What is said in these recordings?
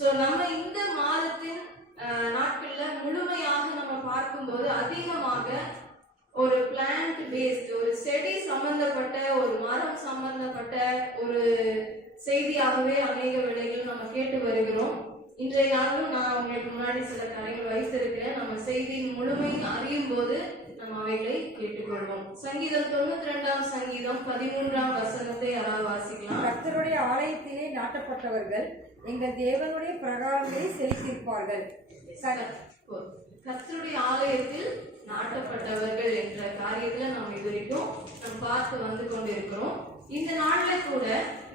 So நம்ம இந்த மாதத்தின் நாட்கள்ல முழுமையாக நம்ம பார்க்கும்போது அதிகமாக ஒரு பிளான்ட் பேஸ்ட், ஒரு செடி சம்பந்தப்பட்ட, ஒரு மரம் சம்பந்தப்பட்ட ஒரு செய்தியாகவே அநேக வேளைகள் நம்ம கேட்டு வருகிறோம். இன்றைய நாளும் நான் உங்களுக்கு முன்னாடி சில காரியங்கள் வைத்திருக்கிறேன். நம்ம செய்தியின் முழுமை அறியும் போது நம்ம அவைகளை கேட்டுக்கொள்வோம். சங்கீதம் 92ஆம் சங்கீதம் 13ஆம் வசனத்தை யாராவது வாசிக்கலாம். கர்த்தருடைய ஆலயத்திலே நாட்டப்பட்டவர்கள் எங்கள் தேவனுடைய பிரகாரங்களை செலுத்தியிருப்பார்கள். கர்த்தருடைய ஆலயத்தில் நாட்டப்பட்டவர்கள் என்ற காரியத்துல நாம் இதுவரைக்கும் நாம் பார்த்து வந்து கொண்டிருக்கிறோம். இந்த நாள்ல கூட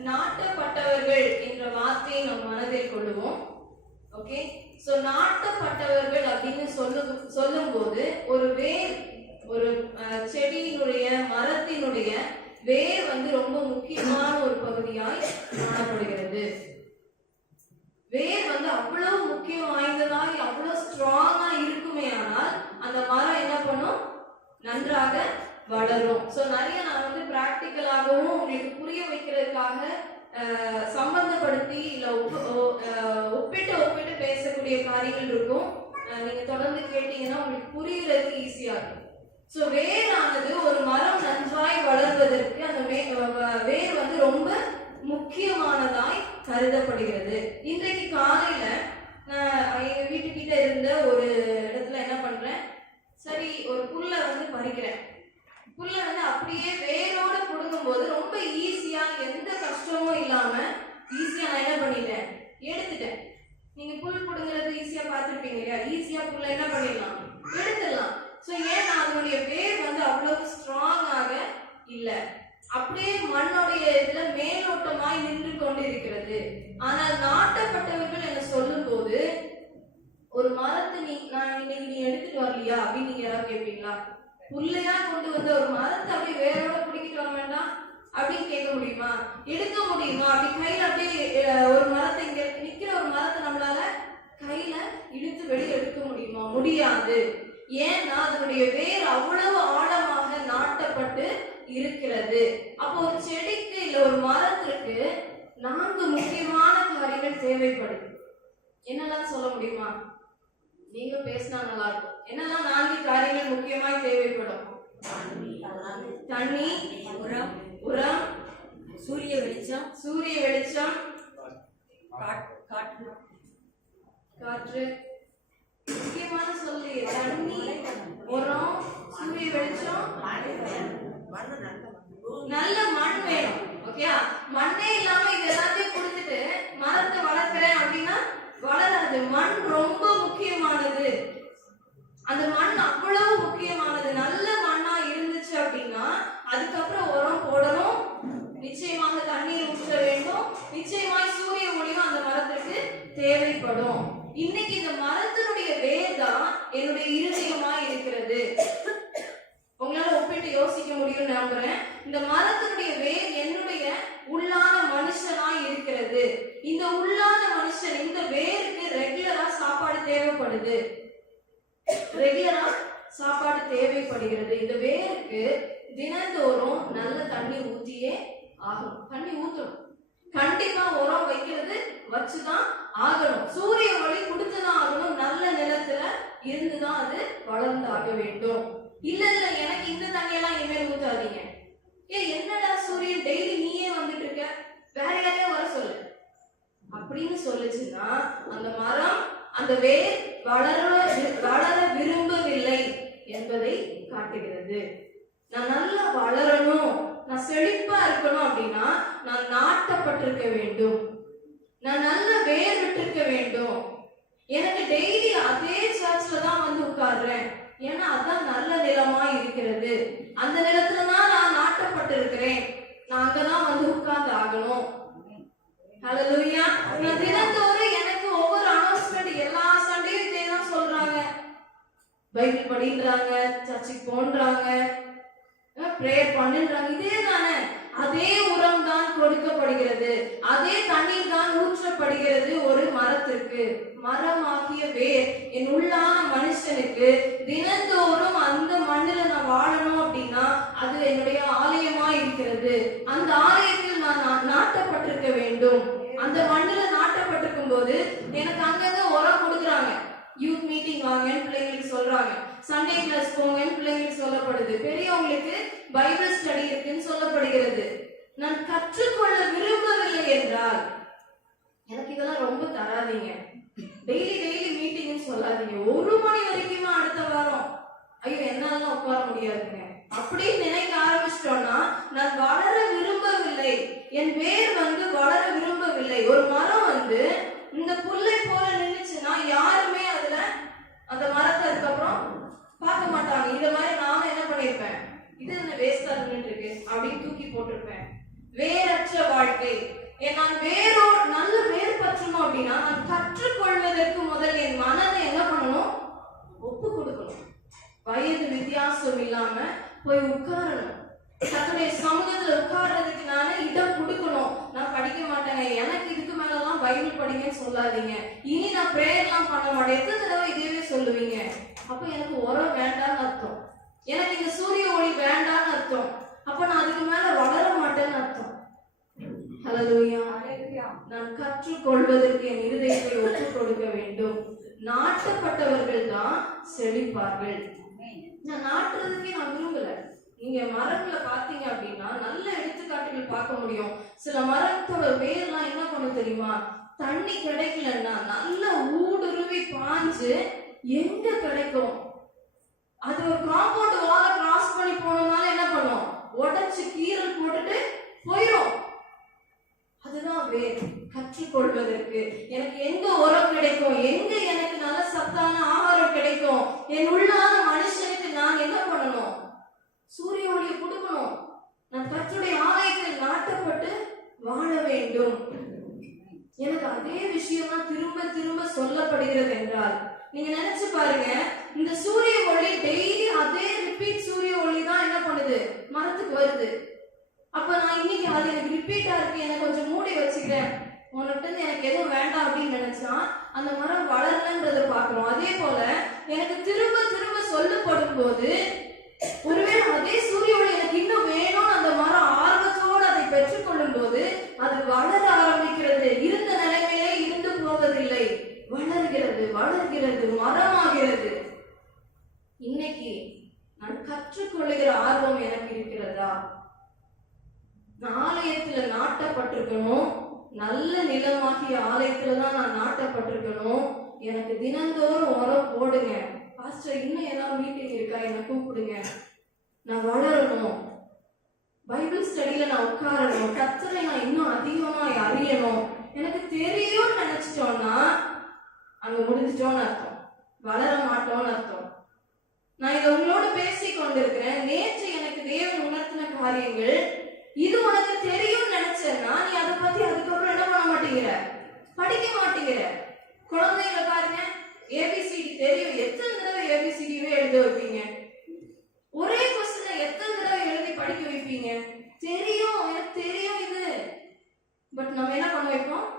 நாட்டப்பட்டவர்கள் என்ற வார்த்தையை நம் மனதில் கொள்ளுவோம். ஓகே, சோ நாட்டப்பட்டவர்கள் அப்படின்னு சொல்லும் போது ஒரு வேர், ஒரு செடியினுடைய மரத்தினுடைய வேர் வந்து ரொம்ப முக்கியமான ஒரு பகுதியாய் காணப்படுகிறது. வேர் வந்து அவ்வளவு முக்கியம் வாய்ந்ததாய், அவ்வளவு ஸ்ட்ராங்கா இருக்குமே, ஆனால் அந்த மரம் என்ன பண்ணும்? நன்றாக வளரும். சோ நிறைய நான் வந்து பிராக்டிக்கலாகவும் உங்களுக்கு புரிய வைக்கிறதுக்காக சம்பந்தப்படுத்தி இல்ல ஒப்பிட்டு பேசக்கூடிய காரியங்கள் இருக்கும். நீங்க தொடர்ந்து கேட்டீங்கன்னா உங்களுக்கு புரியறதுக்கு ஈஸியா இருக்கும். சோ வேரானது ஒரு மரம் நன்றாய் வளர்வதற்கு அந்த வேர் வந்து ரொம்ப முக்கியமானதாய் கருதப்படுகிறது. இன்றைக்கு காலையில எங்க வீட்டுக்கிட்ட இருந்த ஒரு இடத்துல என்ன பண்றேன், சரி ஒரு புல்லை வந்து பறிக்கிறேன். புல்லை வந்து அப்படியே வேரோட புடுங்கும் போது ரொம்ப ஈஸியா, எந்த கஷ்டமும் இல்லாம ஈஸியா நான் என்ன பண்ணிட்டேன், எடுத்துட்டேன். நீங்க புல் புடுங்கிறது ஈஸியா பார்த்துருப்பீங்க இல்லையா? ஈஸியா புல்லை என்ன பண்ணிடலாம், எடுத்துடலாம். சோ ஏன்னா அதனுடைய வேர் வந்து அவ்வளவு ஸ்ட்ராங்காக இல்ல, அப்படியே மண்ணுடைய இதுல மேலோட்டமாய் நின்று கொண்டு இருக்கிறது. ஆனால் நாட்டப்பட்டவர்கள் என்ன சொல்லும் போது, ஒரு மரத்தை நீ எடுத்துட்டு வரலையா அப்படின்னு நீங்க யாராவது கேட்பீங்களா? புல்லையா கொண்டு வந்த ஒரு மரத்தை அப்படியே வேரோட பிடிக்கிட்டு வர வேண்டாம் அப்படின்னு கேட்க முடியுமா? எடுக்க முடியுமா? அப்படி கையில அப்படியே ஒரு மரத்தை, இங்க நிக்கிற ஒரு மரத்தை நம்மளால கையில இழுத்து வெளியே எடுக்க முடியுமா? முடியாது. ஏன்னா அதனுடைய வேர் அவ்வளவு ஆழமாக நாட்டப்பட்டு இருக்கிறது. அப்போ ஒரு செடிக்கு இல்ல ஒரு மரத்திற்கு 4 முக்கியமான காரியங்கள் தேவைப்படுது. என்னெல்லாம் சொல்ல முடியுமா? நீங்க பேசினா நல்லா இருக்கும். என்னெல்லாம் 4 காரியங்கள் முக்கியமாய் தேவைப்படும்? தண்ணி, உரம், சூரிய வெளிச்சம், காற்று. முக்கியமான சொல்லு. தண்ணி, உரம், சூரிய வெளிச்சம், நல்ல மண் வேணும். ஓகே, மண்ணே இல்லாம இது எல்லாத்தையும் கொடுத்துட்டு மரத்தை வளர்க்கிறேன் அப்படின்னா வளராது. மண் ரொம்ப முக்கியமானது. அந்த மண் அவ்வளவு முக்கியமானது. நல்ல மண்ணா இருந்துச்சு அப்படின்னா அதுக்கப்புறம் உரம் போடணும், நிச்சயமாக தண்ணீர் ஊற்ற வேண்டும், நிச்சயமாய் சூரிய ஒளியும் அந்த மரத்துக்கு தேவைப்படும். இன்னைக்கு இந்த மரத்தினுடைய வேர் தான் என்னுடைய இருதயமாய் இருக்கிறது. உங்களால ஒப்பிட்டு யோசிக்க முடியும் நம்புறேன். இந்த மரத்தினுடைய வேர் என்னுடைய உள்ளான மனுஷனாய் இருக்கிறது. இந்த உள்ளான மனுஷன், இந்த வேருக்கு ரெகுலரா சாப்பாடு தேவைப்படுது. இந்த வேருக்கு தினந்தோறும் நல்ல தண்ணி ஊத்தியே ஆகணும். தண்ணி ஊத்தணும், கண்டிப்பா உரம் வைக்கிறது வச்சுதான் ஆகணும், சூரிய ஒளி கொடுத்துதான் ஆகணும், நல்ல நிலத்துல இருந்துதான் அது வளர்ந்தாக வேண்டும். இல்ல எனக்கு இந்த தண்ணியெல்லாம் இனிமேல் ஊத்தாதீங்க, என்னடா சூரியன் டெய்லி நீயே வந்துட்டு இருக்க, வேற யாரையும் வர சொல்லு அப்படின்னு சொல்லுச்சுன்னா அந்த மரம், அந்த வேர் வளர விரும்பவில்லை என்பதை காட்டுகிறது. நான் நல்லா வளரணும், நான் செழிப்பா இருக்கணும் அப்படின்னா நான் நாட்டப்பட்டிருக்க வேண்டும், நான் நல்ல வேர் விட்டிருக்க வேண்டும். எனக்கு டெய்லி அதே சர்ச்ல தான் வந்து உட்கார்றேன், ஏன்னா அதான் நல்ல நிலமா இருக்கிறது, அந்த நிலத்துலதான் நான் நாட்டப்பட்டிருக்கிறேன், நான் அங்கதான் வந்து உட்கார்ந்து ஆகணும். ஹல்லேலூயா. நான் தினந்தோறும் எனக்கு ஒவ்வொரு அனௌன்ஸ்மெண்ட் எல்லா சண்டையும் இதே தான் சொல்றாங்க. பைபிள் படிக்கிறாங்க, சர்ச்சுக்கு போன்றாங்க, பிரேயர் பண்ணுறாங்க, இதே தானே. அதே உரம் தான் கொடுக்கப்படுகிறது, அதே தண்ணீர் தான் ஊற்றப்படுகிறது ஒரு மரத்திற்கு. மரமாகிய வேர் என் உள்ளான மனுஷனுக்கு தினந்தோறும் அந்த மண்ணில நான் வாழணும் அப்படின்னா அது என்னுடைய ஆலயமா இருக்கிறது. அந்த ஆலயத்தில் நான் நாட்டப்பட்டிருக்க வேண்டும். அந்த மண்ணில நாட்டப்பட்டிருக்கும் போது சண்டே கிளாஸ் போங்கன்னு பிள்ளைங்களுக்கு சொல்லப்படுது. பெரியவங்களுக்கு பைபிள் ஸ்டடி இருக்குன்னு சொல்லப்படுகிறது. நான் கற்றுக்கொள்ள விரும்பவில்லை என்றால் எனக்கு இதெல்லாம் ரொம்ப தராதீங்க. டெய்லி மீட்டிங்னு சொல்லாதீங்க. 1 மணி வரைக்குமா அடுத்த வாரம்? ஐயோ என்னால உட்கார முடியாதுங்க அப்படின்னு நினைக்க ஆரம்பிச்சிட்டோம்னா நான் வளர விரும்பவில்லை. என் வேர் வளர விரும்பவில்லை. ஒரு மரம் இந்த புல்லை போல நின்னுச்சுன்னா யாருமே அதுல அந்த மரத்தை அதுக்கப்புறம் பார்க்க மாட்டாங்க. இத மாதிரி நானும் என்ன பண்ணிருப்பேன், இது என்ன வேஸ்டா நின்னுட்டு இருக்கு அப்படின்னு தூக்கி போட்டிருப்பேன். வேரற்ற வாழ்க்கை. நான் நல்ல வேர் பற்றணும் அப்படின்னா நான் கற்றுக்கொள்வதற்கு முதல் என் மனதை என்ன பண்ணணும், ஒப்பு கொடுக்கணும். வயது வித்தியாசம் இல்லாம போய் உட்காரணும். கர்த்தருடைய சமூகத்துல உட்கார்றதுக்கு நானே இடம் கொடுக்கணும். நான் படிக்க மாட்டேங்க, எனக்கு இதுக்கு மேலலாம் பைபிள் படிங்கன்னு சொல்லாதீங்க. இனி நான் பிரேயர்லாம் பண்ண மாட்டேன். எத்தனை தடவை இதேவே சொல்லுவீங்க? அப்ப எனக்கு உரம் வேண்டான்னு அர்த்தம். எனக்கு இந்த சூரிய ஒளி வேண்டான்னு அர்த்தம். அப்ப நான் அதுக்கு மேல வளர மாட்டேன்னு அர்த்தம். ஹல்லேலூயா. நான் கற்றுக்கொள்வதற்கு என் இருதயத்தை ஒப்புக் கொடுக்க வேண்டும். நாட்டப்பட்டவர்கள் தான் செழிப்பார்கள். நான் நாட்டுறதுக்கே நான் விரும்பல. நீங்க மரங்களை பாத்தீங்க அப்படின்னா நல்ல எடுத்துக்காட்டுகள் பார்க்க முடியும். சில மரத்தோட வேர்லாம் என்ன பண்ணும் தெரியுமா, தண்ணி கிடைக்கலன்னா நல்ல ஊடுருவி பாஞ்சு எங்க கிடைக்கும், அது ஒரு காம்பவுண்ட் வால கிராஸ் பண்ணி போனோம்னால என்ன பண்ணும், உடைச்சு கீரல் போட்டுட்டு போயிடும். அதுதான் வேர். கற்றுக்கொள்வதற்கு எனக்கு எங்க உரம் கிடைக்கும், எங்க எனக்கு நல்ல சத்தான ஆகாரம் கிடைக்கும், என் உள்ளான மனுஷனுக்கு நான் என்ன பண்ணணும், சூரிய ஒளியை கொடுக்கணும். நான் கர்த்தருடைய ஆலயத்தில் நாட்டப்பட்டு வாழ வேண்டும். எனக்கு அதே விஷயம் தான் திரும்ப திரும்ப சொல்லப்படுகிறது என்றால் நீங்க நினைச்சு பாருங்க, இந்த சூரிய ஒளி டெய்லி அதே ரிப்பீட் சூரிய ஒளி தான் என்ன பண்ணுது, மரத்துக்கு வருது. அப்ப நான் இன்னைக்கு அது எனக்கு ரிப்பீட்டா இருக்கு, எனக்கு கொஞ்சம் மூடி வச்சுக்கிறேன், உன்கிட்ட எனக்கு எதுவும் வேண்டாம் அப்படின்னு நினைச்சா அந்த மரம் வளரலன்றத பாக்குறோம். அதே போல எனக்கு திரும்ப திரும்ப சொல்லப்படும் போது ஒருவேளை அதே சூரிய ஒளி எனக்கு இன்னும் வேணும், அந்த மரம் ஆர்வத்தோடு அதை பெற்றுக்கொள்ளும் போது அது வளர ஆரம்பிக்கிறது. இருந்த நிலைமையிலே இருந்து போவதில்லை, வளர்கிறது வளர்கிறது, மரமாகிறது. இன்னைக்கு நான் கற்றுக்கொள்ளுகிற ஆர்வம் எனக்கு இருக்கிறதா? ஆலயத்துல நாட்டப்பட்டிருக்கணும், நல்ல நிலமாகிய ஆலயத்துலதான் நான் நாட்டப்பட்டிருக்கணும். எனக்கு தினந்தோறும் உரம் போடுங்க பாஸ்டர், இன்னும் ஏதாவது மீட்டிங் இருக்கா என்ன கூப்பிடுங்க, நான் வளரணும். பைபிள் ஸ்டடியில நான் உட்காரணும், கர்த்தரை நான் இன்னும் அதிகமா அறியணும். எனக்கு தெரியும்னு நினைச்சிட்டோம்னா அங்க முடிஞ்சிட்டோம்னு அர்த்தம், வளர மாட்டோம்னு அர்த்தம். நான் இதை உங்களோட பேசி கொண்டிருக்கிறேன். நேற்று எனக்கு தேவன் உணர்த்தின காரியங்கள் இது உனக்கு தெரியும் நினைச்சேன்னா நீ அதை பத்தி அதுக்கப்புறம் என்ன பண்ண மாட்டேங்கிற, படிக்க மாட்டேங்கிற. குழந்தைகளை பாருங்க, ஏபிசிடி தெரியும், எத்தனை தடவை ஏபிசிடிவே எழுத வைப்பீங்க? ஒரே கொஸ்டினை எத்தனை தடவை எழுதி படிக்க வைப்பீங்க? தெரியும், எனக்கு தெரியும் இது. பட் நம்ம என்ன பண்ண வைப்போம்,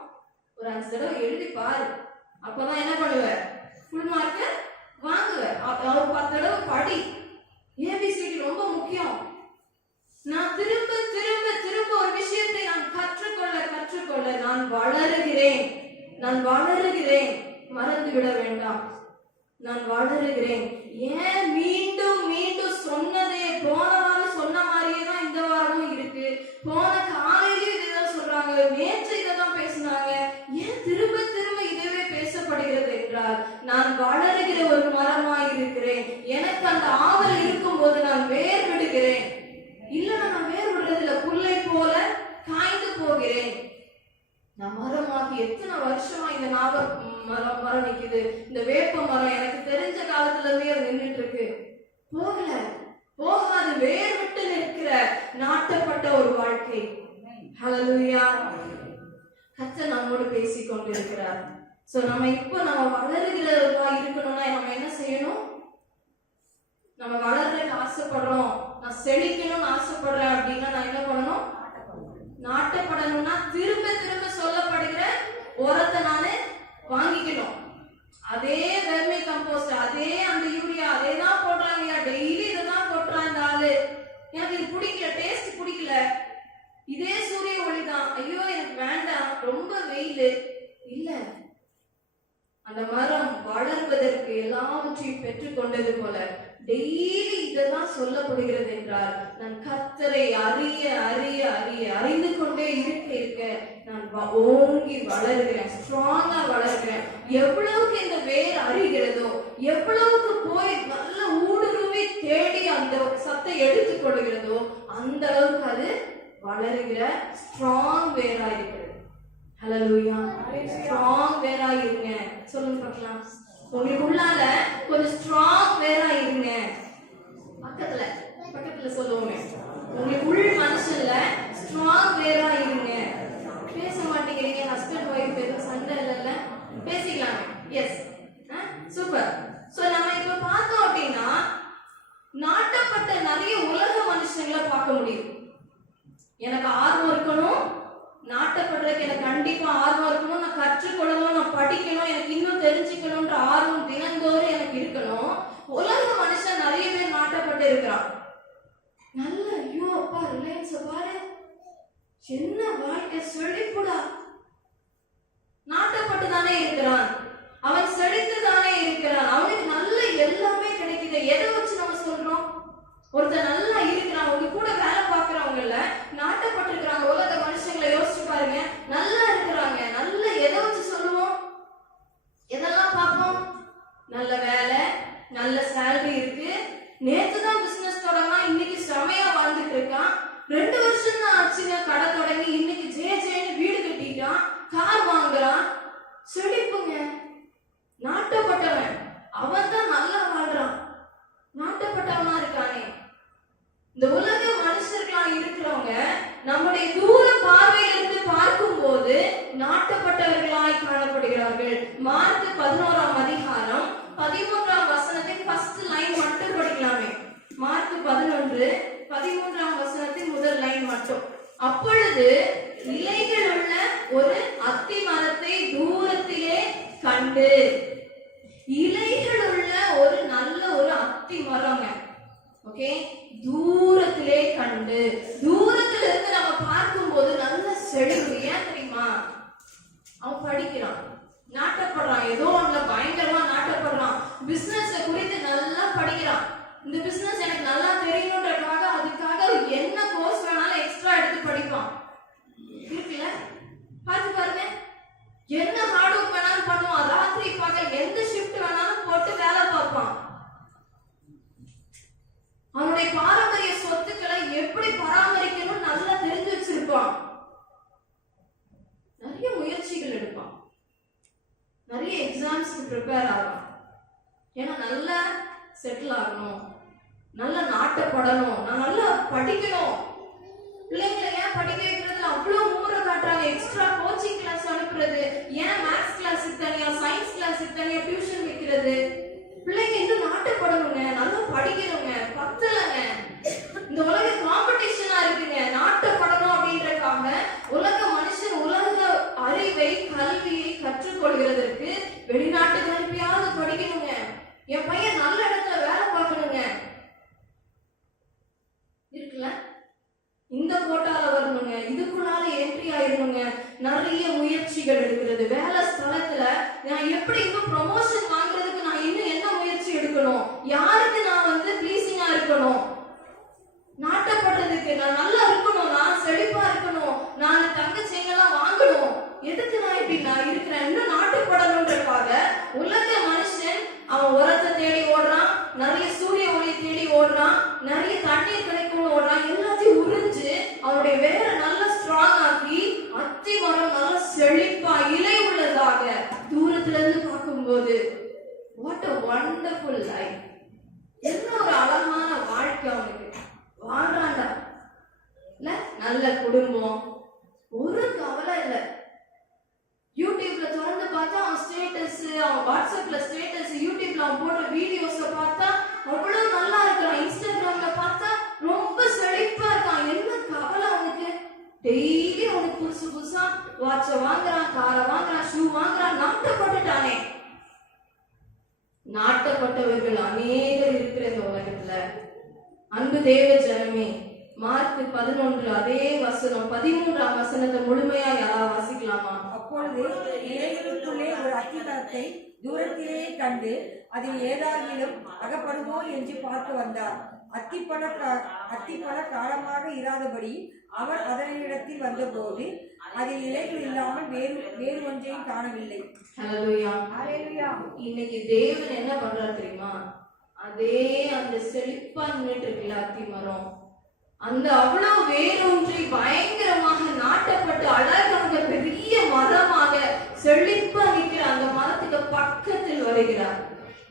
ஒரு 5 தடவை எழுதி பாரு, அப்பதான் என்ன பண்ணுவ, ஃபுல் மார்க் வாங்குவ. ஒரு 10 தடவை படி. ஏபிசிடி ரொம்ப முக்கியம். நான் திரும்ப திரும்ப திரும்ப ஒரு விஷயத்தை நான் கற்றுக்கொள்ள நான் வளருகிறேன். மறந்து விட வேண்டாம், நான் வளருகிறேன். ஏன் மீண்டும் மீண்டும் சொன்னதே, போன வாரம் சொன்ன மாதிரியே தான் இந்த வாரமும் இருக்கு. போன காலையிலும் இதைதான் சொல்றாங்க, நேற்று இதைதான் பேசினாங்க, ஏன் திரும்ப திரும்ப இதுவே பேசப்படுகிறது என்றால் நான் வளருகிற ஒரு மரமாய் இருக்கிறேன். எனக்கு அந்த ஆவல் இருக்கும் போது நான் வேர் விடுகிறேன். இல்லைன்னா நான் வேர் விடுறதுல புல்லை போல காய்ந்து போகிறேன். நான் மரமாகி எத்தனை வருஷமா இந்த மரம் நிக்குது, இந்த வேப்ப மரம் எனக்கு தெரிஞ்ச காலத்துல இருந்தே அது நின்றுட்டு இருக்கு. போகாது, வேர் விட்டு நிற்கிற நாட்டப்பட்ட ஒரு வாழ்க்கை. ஹல்லேலூயா. கர்த்தர் நம்மோடு பேசிக் கொண்டிருக்கிறார். சோ நம்ம வளருகிறவர்களா இருக்கணும்னா நம்ம என்ன செய்யணும், நம்ம வளர்றதுக்கு ஆசைப்படுறோம், நான் செழிக்கணும்னு ஆசைப்படுறேன் அப்படின்னா நான் என்ன பண்ணணும், நாட்டப்படணும்னா திரும்ப திரும்ப சொல்லப்படுகிற உரத்தை நானு வாங்கிக்கணும். அதே வெர்மி கம்போஸ்ட், அதே அந்த யூரியா, அதே தான் போடுறாங்க, டெய்லி இதைதான் போட்டுறான் இந்த ஆளு, எனக்கு இது பிடிக்கல, டேஸ்ட் பிடிக்கல, இதே சூரிய ஒளிதான், ஐயோ எனக்கு வேண்டாம், ரொம்ப வெயில் இல்ல. அந்த மரம் வளர்வதற்கு எல்லாவற்றையும் பெற்றுக் கொண்டது போல டெய்லி இதெல்லாம் சொல்லப்படுகிறது என்றால் நான் கர்த்தரை அறிய அறிய அறிய அறிந்து கொண்டே இருக்க நான் ஓங்கி வளர்கிறேன், ஸ்ட்ராங்கா வளர்கிறேன். எவ்வளவுக்கு இந்த வேர் அறிகிறதோ, எவ்வளவுக்கு போய் நல்ல ஊடுருவி தேடி அந்த சத்தை எடுத்துக் கொள்கிறதோ அந்த அளவுக்கு அது வளருகிற ஸ்ட்ராங் வேரா இருக்கிறது. ஹல்லேலூயா. ஸ்ட்ராங் வேரா இருங்க. சொல்லுங்க பார்க்கலாம். உங்களுக்கு உள்ளால கொஞ்சம் ஸ்ட்ராங் வேரா இருங்க. பக்கத்துல பக்கத்துல சொல்லுவோமே, உங்களுக்கு உள் மனுஷன்ல ஸ்ட்ராங் வேரா இருங்க. பேச மாட்டேங்கிறீங்க. ஹஸ்பண்ட் ஒய்ஃப் எதுவும் சண்டை இல்லைல்ல, பேசிக்கலாமே. S, super. சோ நம்ம இப்ப பார்த்தோம் அப்படின்னா நாட்டப்பட்ட நிறைய உலக மனுஷங்களை பார்க்க முடியும். எனக்கு ஆர்வம் இருக்கணும், நாட்டப்படுறதுக்கு எனக்கு கண்டிப்பா ஆர்வம் இருக்கணும், நான் கற்றுக்கொள்ளணும், நான் படிக்கணும், எனக்கு இன்னும் தெரிஞ்சுக்கணும்ன்ற ஆர்வம் தினந்தோறும் எனக்கு இருக்கணும். உலக மனுஷன் நிறைய பேர் நாட்டப்பட்டு இருக்கிறான். நல்ல ஐயோ அப்பா ரிலையன்ஸ் பாரு, என்ன வாழ்க்கை செழிப்புடா. நாட்டப்பட்டு தானே இருக்கிறான், அவன் செழித்து தானே இருக்கிறான், அவனுக்கு நல்ல எல்லாமே கிடைக்குது. எதை வச்சு நம்ம சொல்றோம்? ஒருத்தர் நல்லா இருக்கிறான், உங்க கூட வேலை பார்க்கறவங்கல்ல நாட்டப்பட்டிருக்கிறாங்க. உலக மனுஷங்களை யோசிச்சு பாருங்க, நல்லா இருக்கிறாங்க. நல்ல எதை வச்சு சொல்லுவோம்? எதெல்லாம் பார்ப்போம்? நல்ல வேலை, நல்ல சேலரி இருக்கு, நேத்து தான் பிசினஸ் தொடங்கினா, இன்னைக்கு செமையா வாழ்ந்துட்டு இருக்கான், 2 வருஷம் தான் ஆச்சுங்க கடை தொடங்கி, இன்னைக்கு ஜேன்னு வீடு கட்டிட்டான், கார் வாங்குறான். செழிப்புங்க. நாட்டப்பட்டவன் அவன் தான் நல்லா வாழ்றான், நாட்டப்பட்டவனா இருக்கானே. இந்த உலக மனுஷர்களா இருக்கிறவங்க நம்முடைய தூர பார்வையிலிருந்து பார்க்கும் போது நாட்டப்பட்டவர்களாய் காணப்படுகிறார்கள். மார்க் 11ஆம் அதிகாரம் 13ஆம் வசனத்தின் ஃபர்ஸ்ட் லைன் மட்டும் படிக்கலாமே. மார்க் 11 13ஆம் வசனத்தின் முதல் லைன் மட்டும். அப்பொழுது இலைகள் உள்ள ஒரு அத்தி மரத்தை தூரத்திலே கண்டு, இலைகள் உள்ள ஒரு நல்ல ஒரு அத்தி மரங்க, ஓகே, தூரத்திலே கண்டு. தூரத்துல இருந்து நம்ம பார்க்கும் போது நல்ல செழிப்பு. ஏன் தெரியுமா? அவன் படிக்கிறான், நாட்டப்படுறான், ஏதோ ஒண்ணுல பயங்கரமா நாட்டப்படுறான், பிசினஸ் குறித்து நல்லா படிக்கிறான். இந்த பிசினஸ் எனக்கு நல்லா தெரியணும்ன்றதுக்காக அதுக்காக என்ன கோர்ஸ் வேணாலும் எக்ஸ்ட்ரா எடுத்து படிப்பான். இருக்குல்ல, பார்த்து பாருங்க. என்ன ஹார்ட் ஒர்க் வேணாலும் பண்ணுவான், ராத்திரி பகல் எந்த ஷிஃப்ட் வேணாலும் போட்டு வேலை பார்ப்பான். அவனுடைய பாரம்பரிய சொத்துக்களை எப்படி பராமரிக்கணும் நல்லா தெரிஞ்சு வச்சிருப்பான். நிறைய முயற்சிகள் எடுப்பான், நிறைய எக்ஸாம்ஸ்க்கு ப்ரிப்பேர் ஆகும். ஏன்னா நல்லா செட்டில் ஆகணும், நல்லா நாட்டப்படணும், நான் நல்லா படிக்கணும். பிள்ளைங்களை ஏன் படிக்க வைக்கிறதுல அவ்வளவு மூரை காட்டுறாங்க? எக்ஸ்ட்ரா கோச்சிங் கிளாஸ் அனுப்புறது, ஏன் மேத்ஸ் கிளாஸுக்கு தனியா, சயின்ஸ் கிளாஸுக்கு தனியா டியூஷன் வைக்கிறது? பிள்ளைங்க இன்னும் நாட்டப்படணுங்க, நல்லா படிக்கணுங்க, பத்தலங்க. இந்த உலக காம்படிஷனா இருக்குங்க. நாட்டப்படணும் அப்படின்றதுக்காக உலக மனுஷன் உலக அறிவை கல்வியை கற்றுக்கொள்கிறதற்கு வெளிநாட்டுக்கு அனுப்பியாவது படிக்கணுங்க. என் பையன் நல்ல இடத்துல வேலை பார்க்கணுங்க, இருக்குல்ல, இந்த கோட்டால வரணுங்க, இதுக்குள்ளால என்ட்ரி ஆயிருணுங்க. நிறைய முயற்சிகள் எடுக்கிறது. வேலை ஸ்தலத்துல நான் எப்படி இன்னும் ப்ரொமோஷன் வாங்குறதுக்கு நான் இன்னும் என்ன முயற்சி எடுக்கணும்? யாருக்கு நான் ப்ளீசிங்கா இருக்கணும்? நாட்டப்படுறதுக்கு நான் நல்லா இருக்கணும், நான் செழிப்பா இருக்கணும், நான் தங்க செயினெல்லாம் வாங்கணும். எதுக்கு நான் இப்படி நான் இருக்கிறேன்? இன்னும் நாட்டப்படணும்ன்றதுக்காக உலக மனுஷன் அவன் உரத்தை தேடி ஓடுறான், நிறைய சூரிய ஒளி தேடி ஓடுறான், நிறைய தண்ணீர் கிடைக்கும்னு ஓடுறான். எல்லாத்தையும் உறிஞ்சு அவனுடைய வேற நல்லா ஸ்ட்ராங் ஆக்கி அத்தி மரம் நல்லா செழிப்பா இலை உள்ளதாக தூரத்துல இருந்து பார்க்கும்போது வாட் a wonderful life. என்ன ஒரு அழகான வாழ்க்கை அவனுக்கு வாழ்றான்டா. இல்ல, நல்ல குடும்பம், ஒரு கவலை இல்ல. யூடியூப்ல திறந்து பார்த்தா அவன் ஸ்டேட்டஸ், அவன் வாட்ஸ்அப்ல ஸ்டேட்டஸ், யூடியூப்ல அவன் போடுற வீடியோஸ பார்த்தா அவ்வளவு நல்லா இருக்கான். இன்ஸ்டாகிராம்ல பார்த்தா ரொம்ப செழிப்பா இருக்கான். என்ன கவலை அவனுக்கு? டெய்லி அவனுக்கு புதுசு புதுசா வாட்ச வாங்குறான், காரை வாங்குறான், ஷூ வாங்குறான். நாட்டப்பட்டுட்டானே. நாட்டப்பட்டவர்கள் அநேகர் இருக்கிற இந்த உலகத்துல. அன்பு தேவ ஜனமே, மார்க் 11 அதே வசனம் 13ஆம் வசனத்தை முழுமையா யாராவது வாசிக்கலாமா? அப்பொழுது இலைகளுக்குள்ளே ஒரு அத்தி மரத்தை தூரத்திலேயே கண்டு அதில் ஏதாகிலும் அகப்படுமோ என்று பார்க்க வந்தார். அத்திப்பழ காலமாக இராதபடி அவர் அதனிடத்தில் வந்தபோது அதில் இலைகள் இல்லாமல் வேறு ஒன்றையும் காணவில்லை. ஹல்லேலூயா. இன்னைக்கு தேவன் என்ன பண்றாரு தெரியுமா? அதே அந்த செழிப்பா நின்றுட்டு இருக்குல்ல அத்தி மரம், அந்த அவ்வளவு வேரூன்றி பயங்கரமாக நாட்டப்பட்டு அழகாக பெரிய மரமாக செழிப்பா நிற்கிற அந்த மரத்துக்கு பக்கத்தில் வருகிறார்.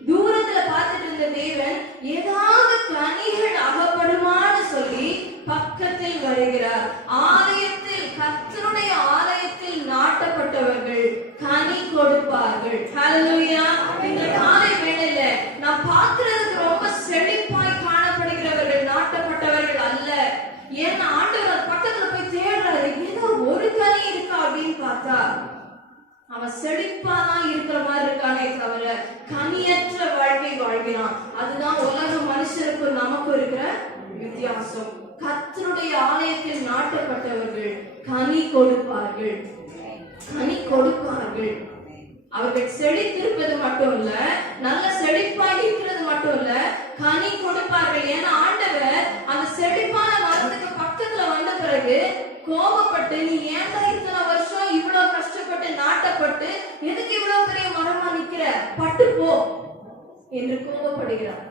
தூரத்துல பார்த்துட்டு இருந்த தேவன் ஏதாவது கனிகள் அகப்படுமான்னு சொல்லி பக்கத்தில் வருகிறார். ஆலயத்தில், கர்த்தருடைய ஆலயத்தில் நாட்டப்பட்டவர்கள் கனி கொடுப்பார்கள். ஹல்லேலூயா. இந்த காலை வேளையில நான் பார்க்கிறதுக்கு ரொம்ப செழிப்பாய் காணப்படுகிறவர்கள் நாட்டப்பட்டவர்கள் அல்ல. ஏன்னா ஆண்டவர் பக்கத்துல போய் தேடுறாரு, ஏதோ ஒரு கனி இருக்கா அப்படின்னு பார்த்தா அவன் செழிப்பாதான் இருக்கிற மாதிரி இருக்கானே தவிர கனியற்ற வாழ்க்கை வாழ்கிறான். அதுதான் உலக மனுஷருக்கு நமக்கு இருக்கிற வித்தியாசம். கர்த்தருடைய ஆலயத்தில் நாட்டப்பட்டவர்கள் கனி கொடுப்பார்கள், கனி கொடுப்பார்கள். அவர்கள் செழித்திருப்பது மட்டும் இல்ல, நல்ல செழிப்பாய் இருக்கிறது மட்டும் இல்ல, கனி கொடுப்பார்கள். ஏன்னா ஆண்டவர் அந்த செழிப்பான மரத்துக்கு பக்கத்துல வந்த பிறகு கோபப்பட்டு, நீ ஏன்டா இத்தனை வருஷம் இவ்வளவு கஷ்டப்பட்டு நாட்டப்பட்டு எதுக்கு இவ்வளவு பெரிய மரமா நிக்கிற, பட்டு போ என்று கோபப்படுகிறார்.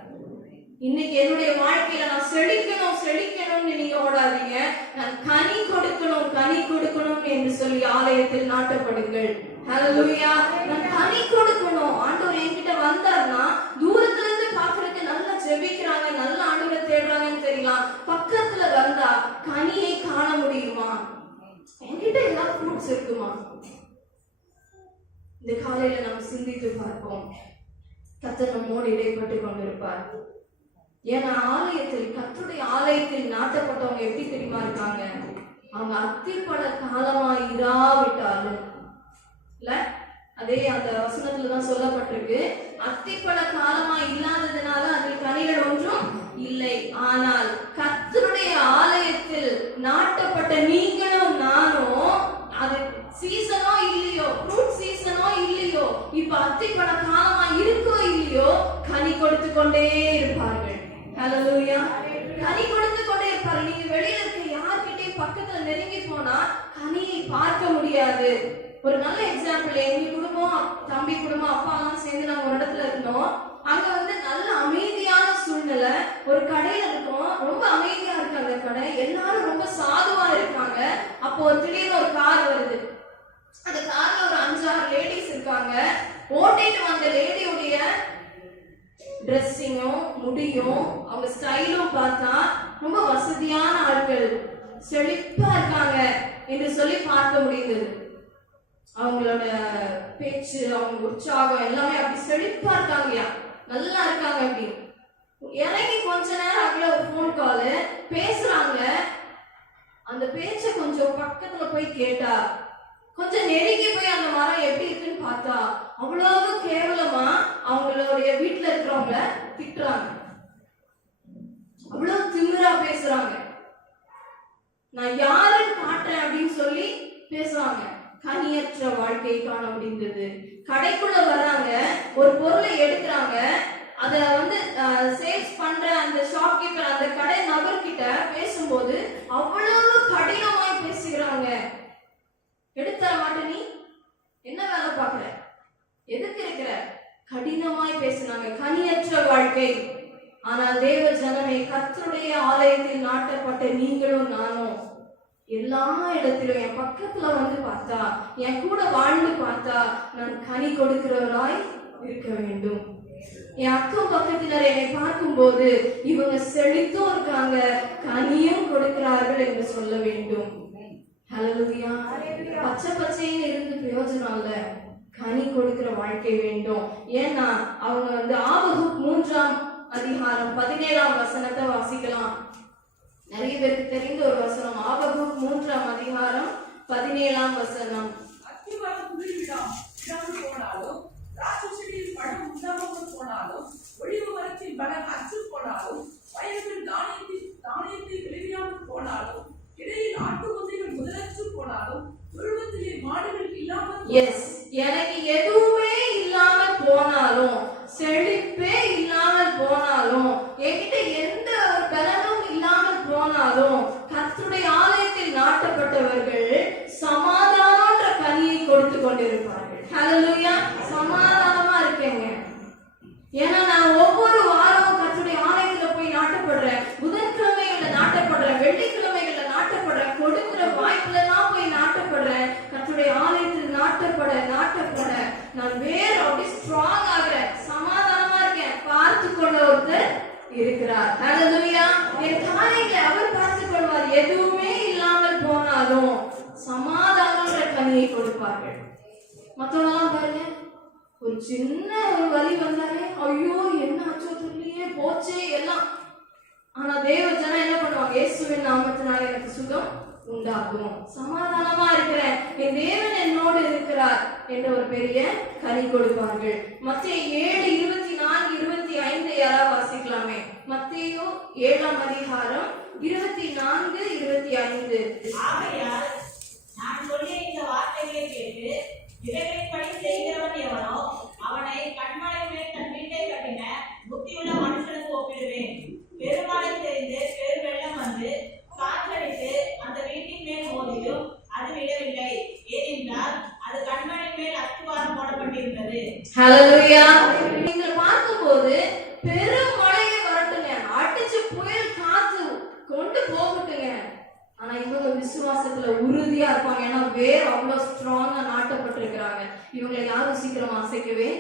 இன்னைக்கு என்னுடைய வாழ்க்கையில நான் செழிக்கணும் செழிக்கணும்னு நீங்க ஓடாதீங்க, நான் கனி கொடுக்கணும் கனி கொடுக்கணும் என்று சொல்லி ஆலயத்தில் நாட்டப்படுங்கள். ஹல்லேலூயா. நான் கனி கொடுக்கணும். ஆண்டவர் என்கிட்ட வந்தார்னா தூரத்துல இருந்து பாக்குறதுக்கு நல்லா ஜெபிக்கிறாங்க, நல்ல ஆண்டவரை தேடுறாங்கன்னு தெரியலாம், பக்கத்துல வந்தா கனியை காண முடியுமா? என்கிட்ட எல்லா ஃப்ரூட்ஸ் இருக்குமா? இந்த காலையில நாம் சிந்தித்து பார்ப்போம். கர்த்தர் நம்மோடு இடைப்பட்டு கொண்டிருப்பார். ஏன்னா ஆலயத்தில், கர்த்தருடைய ஆலயத்தில் நாட்டப்பட்டவங்க எப்படி தெரியுமா இருக்காங்க? அவங்க அத்திப்பழ காலமா இராவிட்டாலும் இல்ல, அதே அந்த வசனத்துலதான் சொல்லப்பட்டிருக்கு, அத்திப்பழ காலமா இல்லாததுனால அதில் கனிகள் ஒன்றும் இல்லை. ஆனால் கர்த்தருடைய ஆலயத்தில் நாட்டப்பட்ட நீங்களும் நானும், அது சீசனோ இல்லையோ, ஃப்ரூட் சீசனோ இல்லையோ, இப்ப அத்திப்பழ காலமா இருக்கோ இல்லையோ, கனி கொடுத்து கொண்டே இருப்பார்கள். ஹல்லேலூயா. கனி கொடுத்து கொண்டே இருப்பார்கள். நீங்க வெளியில இருக்க யார்கிட்டயும் பக்கத்துல நெருங்கி போனா கனியை பார்க்க முடியாது. ஒரு நல்ல எக்ஸாம்பிள், எங்க குடும்பம், தம்பி குடும்பம், அப்பா எல்லாம் சேர்ந்து நாங்க ஒரு இடத்துல இருந்தோம். அங்க வந்து நல்ல அமைதியான சூழ்நிலை. ஒரு கடையில இருக்கோம், ரொம்ப அமைதியா இருக்கு அந்த கடை, எல்லாரும் ரொம்ப சாதுவா இருக்காங்க. அப்போ திடீர்னு ஒரு கார் வருது. அந்த கார்ல ஒரு 5-6 லேடிஸ் இருக்காங்க. ஓட்டிட்டு வந்த லேடியோடைய ட்ரெஸ்ஸிங்கும் முடியும் அவங்க ஸ்டைலும் பார்த்தா ரொம்ப வசதியான ஆட்கள், செழிப்பா இருக்காங்க என்று சொல்லி பார்க்க முடிந்தது. அவங்களோட பேச்சு, அவங்க உற்சாகம் எல்லாமே அப்படி செழிப்பா இருக்காங்கயா, நல்லா இருக்காங்க. அப்படி இறங்கி கொஞ்ச நேரம் அவ்வளோ ஒரு போன் கால் பேசுறாங்க. அந்த பேச்ச கொஞ்சம் பக்கத்துல போய் கேட்டா, கொஞ்சம் நெருங்கி போய் அந்த மரம் எப்படி இருக்குன்னு பார்த்தா அவ்வளவு கேவலமா அவங்களுடைய வீட்டுல இருக்கிறவங்கள திட்டுறாங்க, அவ்வளவு திமிரா பேசுறாங்க. நான் யாருன்னு காட்டுறேன் அப்படின்னு சொல்லி பேசுறாங்க. கனியற்ற வாழ்க்கையை காண முடிந்தது. கடைக்குள்ள வர்றாங்க, ஒரு பொருளை எடுக்கிறாங்க, அத வந்து சேல்ஸ் பண்ற அந்த ஷாப்கீப்பர், அந்த கடை நபர்கிட்ட பேசும்போது அவ்வளவு கடினமாய் பேசுகிறாங்க. எடுத்தர மாட்ட, நீ என்ன வேலை பார்க்கிற, எதுக்கு இருக்கிற, கடினமாய் பேசினாங்க. கனியற்ற வாழ்க்கை. ஆனால் தேவ ஜனமே, கர்த்தருடைய ஆலயத்தில் நாட்டப்பட்ட நீங்களும் நானும் எல்லா இடத்திலும் என் பக்கத்துல வந்து பார்த்தா, என் கூட வாழ்ந்து பார்த்தா நான் கனி கொடுக்கிறவராய் இருக்க வேண்டும். என் அக்கம் பக்கத்தினர் என்னை பார்க்கும் போது இவங்க செழித்தும் இருக்காங்க, கனியும் கொடுக்கிறார்கள் என்று சொல்ல வேண்டும். ஹல்லேலூயா. பச்சை பச்சைன்னு இருந்து பிரயோஜனம் இல்ல, கனி கொடுக்கிற வாழ்க்கை வேண்டும். ஏன்னா அவங்க வந்து ஆபகுக் 3ஆம் அதிகாரம் 17ஆம் வசனத்தை வாசிக்கலாம். நிறைய பேருக்கு தெரிந்த ஒரு வசனம். ஆபகுக் 3ஆம் அதிகாரம் 17ஆம் வசனம். அத்திமரம் துளிர்விடாமல் போனாலும், திராட்சைச்செடியில் பழம் உண்டாகாமல் போனாலும், ஒலிவ மரத்தில் பலன் அற்று போனாலும், வயல்கள் தானியத்தை விளைவியாமல் போனாலும், இடையில் ஆட்டு மந்தைகள் முதலற்று போனாலும், உருவத்திலே மாடுகள் இல்லாமல், எனக்கு எதுவுமே இல்லாம இருக்கிறார். ஹalleluya. என் காரியங்களை அவர் பார்த்துக் கொள்வார். எதுவுமே இல்லாமல் போனாலும் சமாதானம்ன்ற கனியை கொடுப்பார்கள். மத்தவங்க பாருங்க, ஒரு சின்ன ஒரு வலி வந்தாலே ஐயோ என்ன ஆச்சோ தெரியலையே போச்சே எல்லாம். ஆனா தேவ ஜனம் என்ன பண்ணுவாங்க? இயேசுவின் நாமத்தினால எனக்கு சுகம் உண்டாகும், சமாதானமா இருக்கிறேன், என் தேவன் என்னோடு இருக்கிறார் என்ற ஒரு பெரிய கனி கொடுப்பார்கள். மத்தேயு 7:24-25 யாராவது வாசிக்கலாமே? மத்தேயு 7ஆம் அதிகாரம் 24-25. ஆகையால் நான் சொல்லிய இந்த வார்த்தைகளை கேட்டு இவைகளின்படி செய்கிறவன் எவனோ அவனை கண்மலை மேல் தன் வீட்டை கட்டின புத்தியுள்ள மனுஷனுக்கு ஒப்பிடுவேன். பெருமழை தெரிந்து பெருவெள்ளம் வந்து காற்றடித்து அந்த வீட்டின் மேல் மோதியும் அது விடவில்லை, ஏனென்றால் அது கண்மலையின் மேல் அஸ்திவாரம் போடப்பட்டிருந்தது. ஹalleluya. நீங்கள் பார்க்கும்போது பெரும் மழையே வரட்டுங்க, அடிச்சு புயல் காத்து கொண்டு போகட்டுங்க, ஆனா இவங்க விசுவாசத்துல உறுதியா இருப்பாங்க. ஏன்னா வேர் அவ்வளவு ஸ்ட்ராங்கா நாட்டப்பட்டிருக்கிறாங்க. இவங்களை யாரும் சீக்கிரமா அசைக்கவே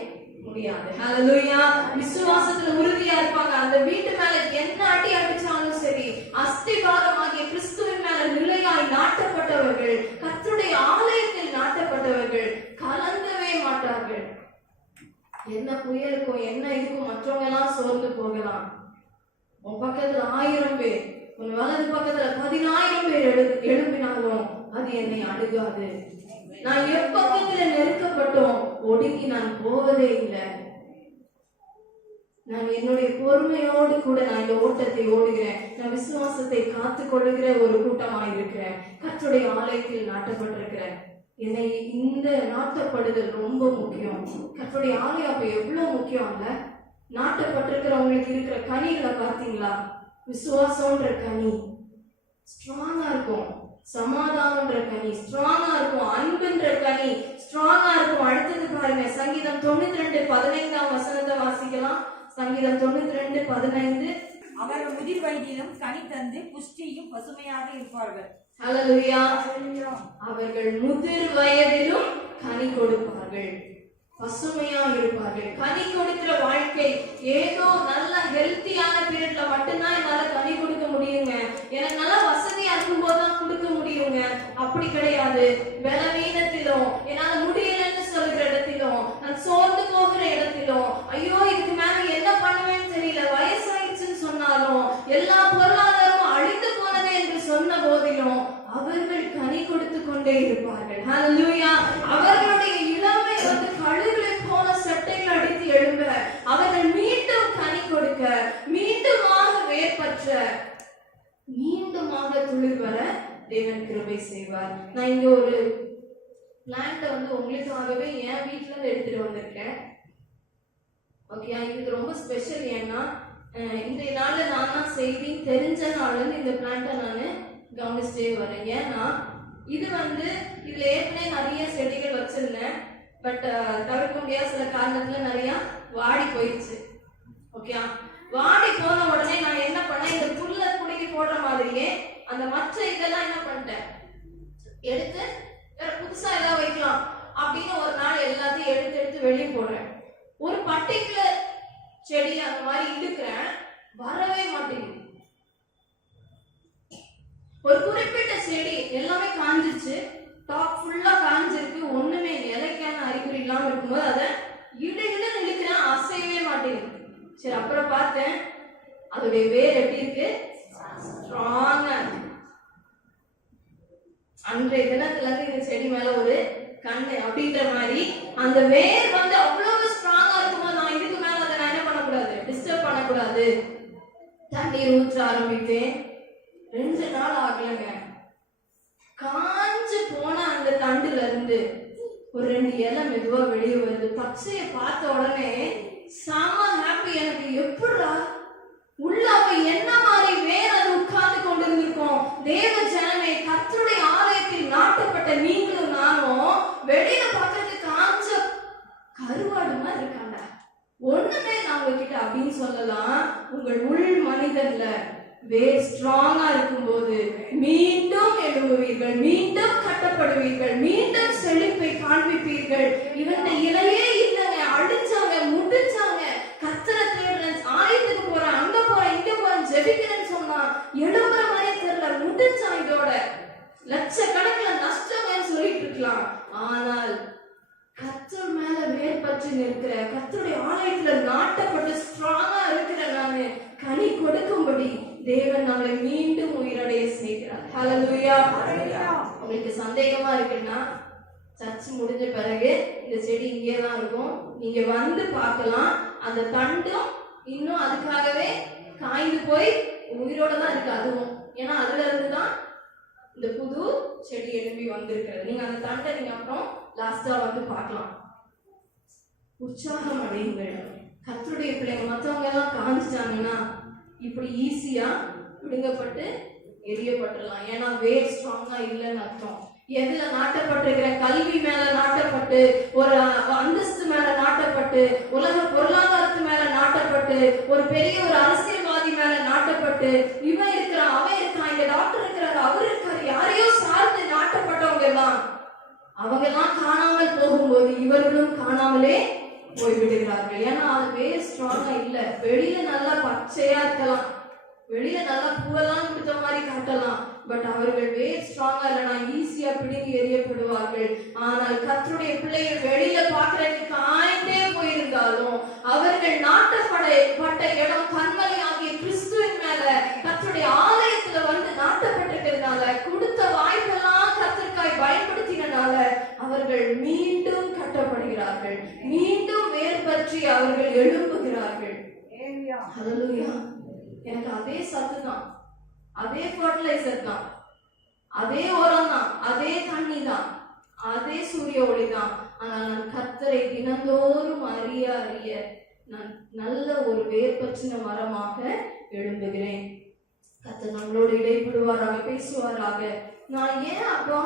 முடியாது. ஹalleluya. விசுவாசத்துல உறுதியா இருப்பாங்க. அந்த வீட்டு மேல என்ன அடி அடிச்சாலும் சரி, அஸ்திவாரமாகிய கிறிஸ்துவின் மேல நிலையாய் நாட்டப்பட்டவர்கள், கர்த்தருடைய ஆலயத்தில் நாட்டப்பட்டவர்கள் கலங்கவே மாட்டார்கள். என்ன புயலுக்கும் என்ன இதுக்கும் மற்றவங்க எல்லாம் சோர்ந்து போகலாம். உன் பக்கத்துல 1000 பேர், உன் வலது பக்கத்துல 10,000 பேர் எழுப்பினாலும் அது என்னை அணுகாது. நான் எப்பக்கத்துல நெருக்கப்பட்டோம் ஒடுங்கி நான் போவதே இல்லை. நான் என்னுடைய பொறுமையோடு கூட நான் இந்த ஓட்டத்தை ஓடுகிறேன். நான் விசுவாசத்தை காத்து கொள்ளுகிற ஒரு கூட்டமாக இருக்கிறேன். கர்த்தருடைய ஆலயத்தில் நாட்டப்பட்டிருக்கிறேன். என்னை இந்த நாட்டப்படுதல் ரொம்ப முக்கியம். கர்த்தருடைய ஆலயம் அப்ப எவ்வளவு முக்கியம் இல்ல? நாட்டப்பட்டிருக்கிறவங்களுக்கு இருக்கிற கனிகளை பார்த்தீங்களா? விசுவாசம்ன்ற கனி ஸ்ட்ராங்கா இருக்கும், சமாதானம்ன்ற கனி ஸ்ட்ராங்கா இருக்கும், அன்புன்ற கனி ஸ்ட்ராங்கா இருக்கும். அடுத்தது பாருங்க, சங்கீதம் 92:15 வசனத்தை வாசிக்கலாம். சங்கீதம் 92:15. அவர்கள் முதிர் வயதிலும் கனி தந்து புஷ்டியும் பசுமையாக இருப்பார்கள். ஹalleluya. அவர்கள் முதிர் வயதிலும் கனி கொடுப்பார்கள், பசுமையா இருப்பார்கள். கனி கொடுக்கிற வாழ்க்கை ஏதோ நல்ல ஹெல்த்தியான பீரியட்ல மட்டும்தான் என்னால கனி கொடுக்க முடியுங்க, எனக்கு நல்ல வசதியா இருக்கும் போதுதான் கொடுக்க முடியுங்க, அப்படி கிடையாது. பலவீனத்திலும், என்னால முடியலன்னு சொல்கிற இடத்திலும், நான் சோர்ந்து போகிற இடத்திலும், ஐயோ இதுக்கு மேல என்ன பண்ணுவேன்னு தெரியல, வயசாயிடுச்சுன்னு சொன்னாலும், எல்லா பொருளாதாரமும் அழிந்து போனதே என்று சொன்ன போதிலும் அவர்கள் கனி கொடுத்து கொண்டே இருப்பார்கள். ஹalleluya. அவர்களுடைய இளமை வந்து கழுகுகளை போல சட்டைகள் அடித்து எழும்ப, அவர்கள் மீண்டும் கனி கொடுக்க, மீண்டுமாக வேர்பற்ற, மீண்டுமாக துளிர் வர தேவன் கிருபை செய்வார். நான் இங்க ஒரு பிளான்ட வந்து உங்களுக்காகவே என் வீட்டுல இருந்து எடுத்துட்டு வந்திருக்கேன். ஓகே, இது ரொம்ப ஸ்பெஷல். ஏன்னா இன்றைய நாள்ல நான் தான் செய்தி தெரிஞ்ச நாள்ல இருந்து இந்த பிளான்ட்டை நான் கவனிச்சுட்டே வரேன். ஏன்னா இது வந்து இதுல ஏற்கனவே நிறைய செடிகள் வச்சிருந்தேன். பட் தவிர்க்க முடியாத சில காரணத்துல நிறைய வாடி போயிடுச்சு. ஓகே, வாடி போன உடனே நான் என்ன பண்ணேன், இந்த புல்ல குடிக்கி போடுற மாதிரியே அந்த மற்ற இதெல்லாம் என்ன பண்ணிட்டேன், எடுத்து வேற புதுசா ஏதாவது வைக்கலாம் அப்படின்னு ஒரு நாள் எல்லாத்தையும் எடுத்து எடுத்து வெளியே போடுறேன். ஒரு பர்டிகுலர் செடி அந்த மாதிரி இழுக்கிறேன், வரவே மாட்டேங்குது. ஒரு குறிப்பிட்ட செடி எல்லாமே காஞ்சிச்சு, டாப் ஃபுல்லா காஞ்சிருக்கு, ஒண்ணுமே இலைக்கான அறிகுறி இல்லாம இருக்கும்போது அதை இழுன்னு இழுக்கிறேன், அசையவே மாட்டேங்குது. சரி, அப்புறம் பார்த்தேன் அதோடைய வேர் எப்படி இருக்கு, ஸ்ட்ராங்கா. அன்றைய தினத்துல இருந்து இந்த செடி மேல ஒரு கண்ணு அப்படின்ற மாதிரி அந்த வேர் வந்து அவ்வளவு ஸ்ட்ராங்கா இருக்கும்போது நான் இதுக்கு மேல அதை நான் என்ன பண்ணக்கூடாது, டிஸ்டர்ப் பண்ணக்கூடாது. தண்ணீர் ஊற்ற ஆரம்பிப்பேன். 2 நாள் ஆகலங்க, காஞ்சு போன அந்த தண்டுல இருந்து ஒரு 2 இலை மெதுவா வெளியே வருது. பச்சைய பார்த்த உடனே செம ஹாப்பி எனக்கு. எப்படா உள்ள அவ என்ன மாதிரி வேற அது உட்கார்ந்து கொண்டிருந்திருக்கோம். தேவ ஜனமே, கர்த்தருடைய ஆலயத்தில் நாட்டப்பட்ட நீங்களும் நானும் வெளியில பார்க்கறதுக்கு காஞ்ச கருவாடு மாதிரி இருக்காங்க, ஒண்ணுமே நான் உங்ககிட்ட அப்படின்னு சொல்லலாம். உங்கள் உள் மனிதன்ல வேர் ஸ்ட்ராங்கா இருக்கும்போது மீண்டும் எழும்புவீர்கள், மீண்டும் கட்டப்படுவீர்கள், மீண்டும் செழிப்பை காண்பிப்பீர்கள். இவங்க இலையே இல்லைங்க, அடிச்சாங்க, முடிச்சாங்க, கர்த்தரை தேடுறேன், ஆலயத்துக்கு போறேன், அங்க போறேன், பார்க்கும்படி தேவன் நம்மளை மீண்டும் உயிரடைய செய்கிறார். ஹல்லேலூயா. உங்களுக்கு சந்தேகமா இருக்குன்னா சர்ச் முடிஞ்ச பிறகு இந்த செடி இங்கே தான் இருக்கும், நீங்க வந்து பார்க்கலாம். அந்த தண்டும் இன்னும் அதுக்காகவே காய்ந்து போய் உயிரோட தான் இருக்கு அதுவும். ஏன்னா அதுல இருந்து தான் இந்த புது செடி எழும்பி வந்திருக்கிறது. நீங்க அந்த தண்டை நீங்க அப்புறம் லாஸ்டா வந்து பார்க்கலாம். உற்சாகம் அடையுங்கள். கர்த்தருடைய பிள்ளைங்க மற்றவங்க எல்லாம் காஞ்சிட்டாங்கன்னா இப்படி ஈஸியா பிடுங்கப்பட்டு எரியப்பட்டுடலாம். ஏன்னா வேர் ஸ்ட்ராங்கா இல்லைன்னு அர்த்தம். எதுல நாட்டப்பட்டிருக்கிற கல்வி மேல நாட்டப்பட்டு, ஒரு அந்தஸ்து மேல நாட்டப்பட்டு, உலக பொருளாதாரத்து மேல நாட்டப்பட்டு, ஒரு பெரிய ஒரு அரசியல்வாதி மேல நாட்டப்பட்டு, இவன் இருக்கிறான் அவன் இருக்கான் இந்த டாக்டர் இருக்கிறாரு அவர் இருக்காரு யாரையோ சார்ந்து நாட்டப்பட்டவங்க தான் அவங்க எல்லாம் காணாமல் போகும்போது இவர்களும் காணாமலே போய்விடுகிறார்கள். ஏன்னா அது வேர் ஸ்ட்ராங்கா இல்ல. வெளியில நல்லா பச்சையா இருக்கலாம், வெளியில நல்லா பூவெல்லாம் கொடுத்த மாதிரி காட்டலாம், பட் அவர்கள் வேர் ஸ்ட்ராங்கா இல்லைன்னா ஈஸியா பிடுங்கி எறியப்படுவார்கள். ஆனால் கர்த்தருடைய பிள்ளைகள் வெளியில பாக்குறதுக்கு காய்ந்தே போயிருந்தாலும் அவர்கள் நாட்டப்பட்ட இடம் கண்மலை ஆகிய கிறிஸ்துவின் மேல கர்த்தருடைய ஆலயத்துல வந்து நாட்டப்பட்டிருக்கிறதுனால, கொடுத்த வாய்ப்பெல்லாம் கர்த்தருக்காய் பயன்படுத்தினால அவர்கள் மீண்டும் கட்டப்படுகிறார்கள், மீண்டும் வேர் பற்றி அவர்கள் எழும்புகிறார்கள். ஹல்லேலூயா. எனக்கு அதே சத்து தான், அதே ஃபர்டிலைசர் தான், அதே உரம் தான், அதே தண்ணி தான், அதே சூரிய ஒளி தான். ஆனால் நான் கர்த்தரை தினந்தோறும் அறிய அறிய நான் நல்ல ஒரு வேர் பற்றின மரமாக எழும்புகிறேன். கர்த்தர் நம்மளோடு இடைப்படுவாராக, பேசுவாராக. நான் ஏன் அப்போ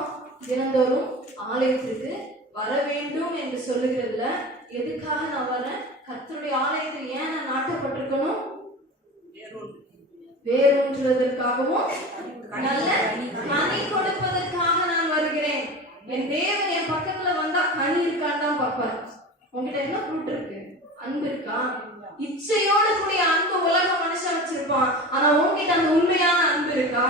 தினந்தோறும் ஆலயத்திற்கு வர வேண்டும் என்று சொல்லுகிறதுல எதுக்காக நான் வரேன்? கர்த்தருடைய ஆலயத்தில் ஏன் நான் நாட்டப்பட்டிருக்கணும்? வேரூன்றுவதற்காகவும் நல்ல கனி கொடுப்பதற்காக நான் வருகிறேன். என் தேவன் என் பக்கத்துல வந்தா கனி இருக்கான்னு தான் பார்ப்பார். உங்ககிட்ட என்ன ஃப்ரூட் இருக்கு? அன்பு இருக்கா? இச்சையோடு கூடிய அன்பு உலக மனுஷன் வச்சிருப்பான், ஆனா உங்ககிட்ட அந்த உண்மையான அன்பு இருக்கா?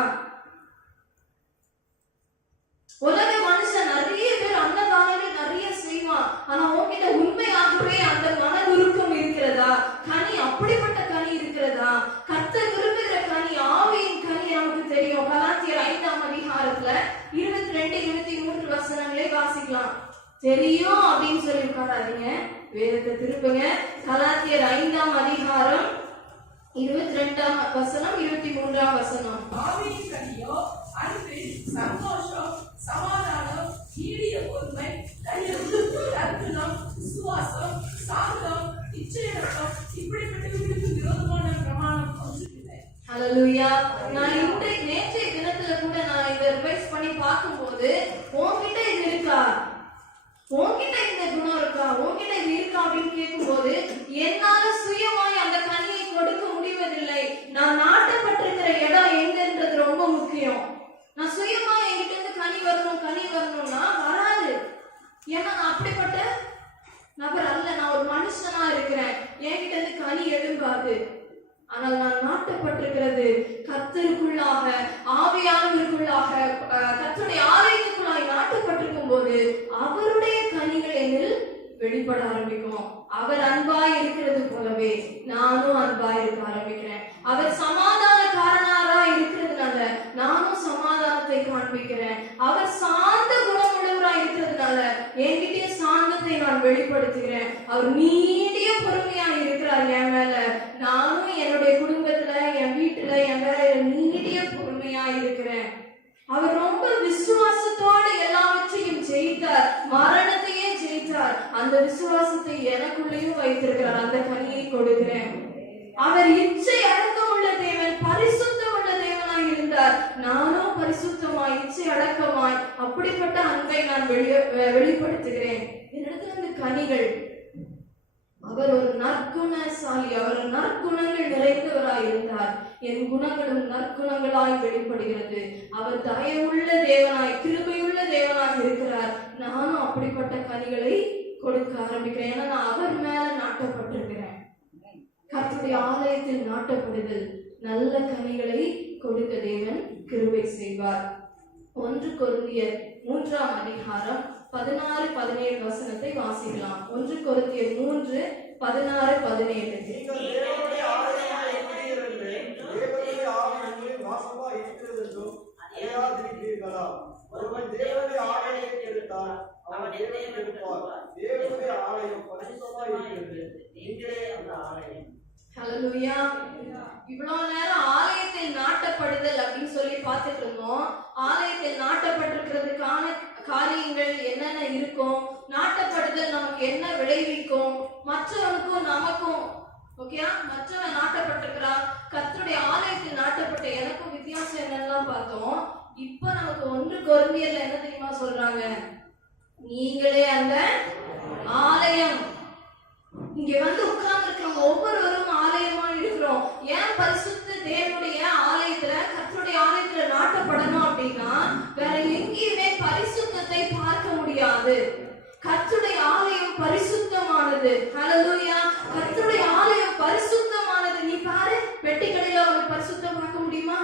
உலக மனுஷன் நிறைய பேர் அன்னதானங்கள் நிறைய செய்வான், ஆனா உங்ககிட்ட உண்மையாகவே அந்த மன உருக்கம் இருக்கிறதா? கனி அப்படிப்பட்ட கனி இருக்கிறதா? கர்த்தர் விரும்புகிற கனி, ஆவியின் கனி நமக்கு தெரியும். கலாத்தியர் 5ஆம் அதிகாரத்துல 22-23 வசனங்களை வாசிக்கலாம். தெரியும் அப்படின்னு சொல்லி உட்காராதீங்க, வேதத்தை திருப்புங்க. கலாத்தியர் 5ஆம் அதிகாரம் 22ஆம் வசனம் 23ஆம் வசனம். ஆவியின் கனியோ அன்பு, சந்தோஷம், சமாதானம், நீடிய பொறுமை, தயவு, தர்க்கணம், விசுவாசம், சாந்தம், இச்சையடக்கம், இப்படிப்பட்டவர்களுக்கு விரோதமான பிரமாணம் ஒன்றுமில்லை. ஹல்லேலூயா. நான் நேற்றைய தினத்துல கூட நான் இதை ரிவைஸ் பண்ணி பார்க்கும்போது, உன்கிட்ட இது இருக்கா, உன்கிட்ட இந்த குணம் இருக்கா, உன்கிட்ட இது இருக்கா அப்படின்னு கேட்கும்போது என்னால சுயமாய் அந்த கனியை கொடுக்க முடிவதில்லை. நான் நாட்டப்பட்டிருக்கிற இடம் எங்கன்றது ரொம்ப முக்கியம். நான் சுயமா என்கிட்ட இருந்து கனி வரணும்னா வராது. ஏன்னா நான் அப்படிப்பட்ட நபர் அல்ல, நான் ஒரு மனுஷனா இருக்கிறேன், என்கிட்ட இருந்து கனி எழும்பாது. ஆனால் நான் நாட்டப்பட்டிருக்கிறது கர்த்தருக்குள்ளாக, ஆவியானவருக்குள்ளாக, கர்த்தருடைய ஆலயத்துக்குள்ளாய் நாட்டப்பட்டிருக்கும் போது அவருடைய கனிகள் என்னில் வெளிப்பட ஆரம்பிக்கும். அவர் அன்பாய் இருக்கிறது போலவே நானும் அன்பாய் இருக்க ஆரம்பிக்கிறேன். அவர் சமாதானக்காரனாரா இருக்கிறதுனால நானும் சமாதானத்தை காண்பிக்கிறேன். அவர் சாந்த குணமுள்ளவரா இருக்கிறதுனால என்கிட்டயே சாந்தத்தை நான் வெளிப்படுத்துகிறேன். அவர் நீடிய பொறுமையா இருக்கிறார் என் மேல. நானும் என்னுடைய குடும்பத்துல, என் வீட்டுல, என் வேலையில நீடிய பொறுமையா இருக்கிறேன். அவர் ரொம்ப விசுவாசத்தோடு எல்லாவற்றையும் ஜெயித்தார், மரணத்தையே ஜெயித்தார். அந்த விசுவாசத்தை எனக்குள்ளேயும் வைத்திருக்கிறார். அந்த கனியை கொடுக்கிறேன். அவர் இச்சை அடக்கம் உள்ள தேவன், பரிசுத்தம் உள்ள தேவனாய் இருந்தார். நானும் பரிசுத்தமாய், இச்சை அடக்கமாய், அப்படிப்பட்ட அன்பை நான் வெளிப்படுத்துகிறேன். என்னிடத்துல இந்த கனிகள், அவர் ஒரு நற்குணசாலி, அவர் நற்குணங்கள் நிறைந்தவராய் இருந்தார். என் குணங்களும் நற்குணங்களாய் வெளிப்படுகிறது. அவர் தயவுள்ள தேவனாய், கிருபையுள்ள தேவனாய் இருக்கிறார். நானும் அப்படிப்பட்ட கனிகளை கொடுக்க ஆரம்பிக்கிறேன். ஏன்னா நான் அவர் மேல நாட்டப்பட்டிருக்கிறேன். கர்த்தருடைய ஆலயத்தில் நாட்டப்படுதல் நல்ல கனிகளை கொடுக்க தேவன் கிருபை செய்வார். 1 கொரிந்தியர் 3ஆம் அதிகாரம் 16-17 வசனத்தை வாசிக்கலாம். 1 கொரிந்தியர் 3:16-17. ஆலயம் பரிசுத்தமாய் இருக்கிறது. நீங்களே அந்த ஆலயம். ஹல்லேலூயா. இவ்வளவு நேரம் ஆலயத்தில் நாட்டப்படுதல் அப்படின்னு சொல்லி பார்த்துட்டு இருந்தோம். ஆலயத்தில் நாட்டப்பட்டிருக்கிறதுக்கான காரியங்கள் என்னென்ன இருக்கும், நாட்டப்படுதல் நமக்கு என்ன விளைவிக்கும், மற்றவனுக்கும் நமக்கும் ஓகேயா, மற்றவன் நாட்டப்பட்டிருக்கிறா, கர்த்தருடைய ஆலயத்தில் நாட்டப்பட்ட எனக்கும் வித்தியாசம் என்னெல்லாம் பார்த்தோம். இப்ப நமக்கு 1 கொரிந்தியர்ல என்ன தெரியுமா சொல்றாங்க, நீங்களே அந்த ஆலயம். இங்க வந்து உட்கார்ந்து இருக்கிறவங்க ஒவ்வொருவரும் ஆலயமா இருக்கிறோம். ஏன் பரிசுத்த தேவனுடைய ஆலயத்துல, கர்த்தருடைய ஆலயத்துல நாட்டப்படணும் அப்படின்னா வேற எங்கேயுமே பரிசுத்தத்தை பார்க்க முடியாது. கர்த்தருடைய ஆலயம் பரிசுத்தமானது. ஹல்லேலூயா. கர்த்தருடைய ஆலயம் பரிசுத்தமானது. நீ பாரு, பெட்டிக்கடையில அவங்க பரிசுத்தம் பார்க்க முடியுமா?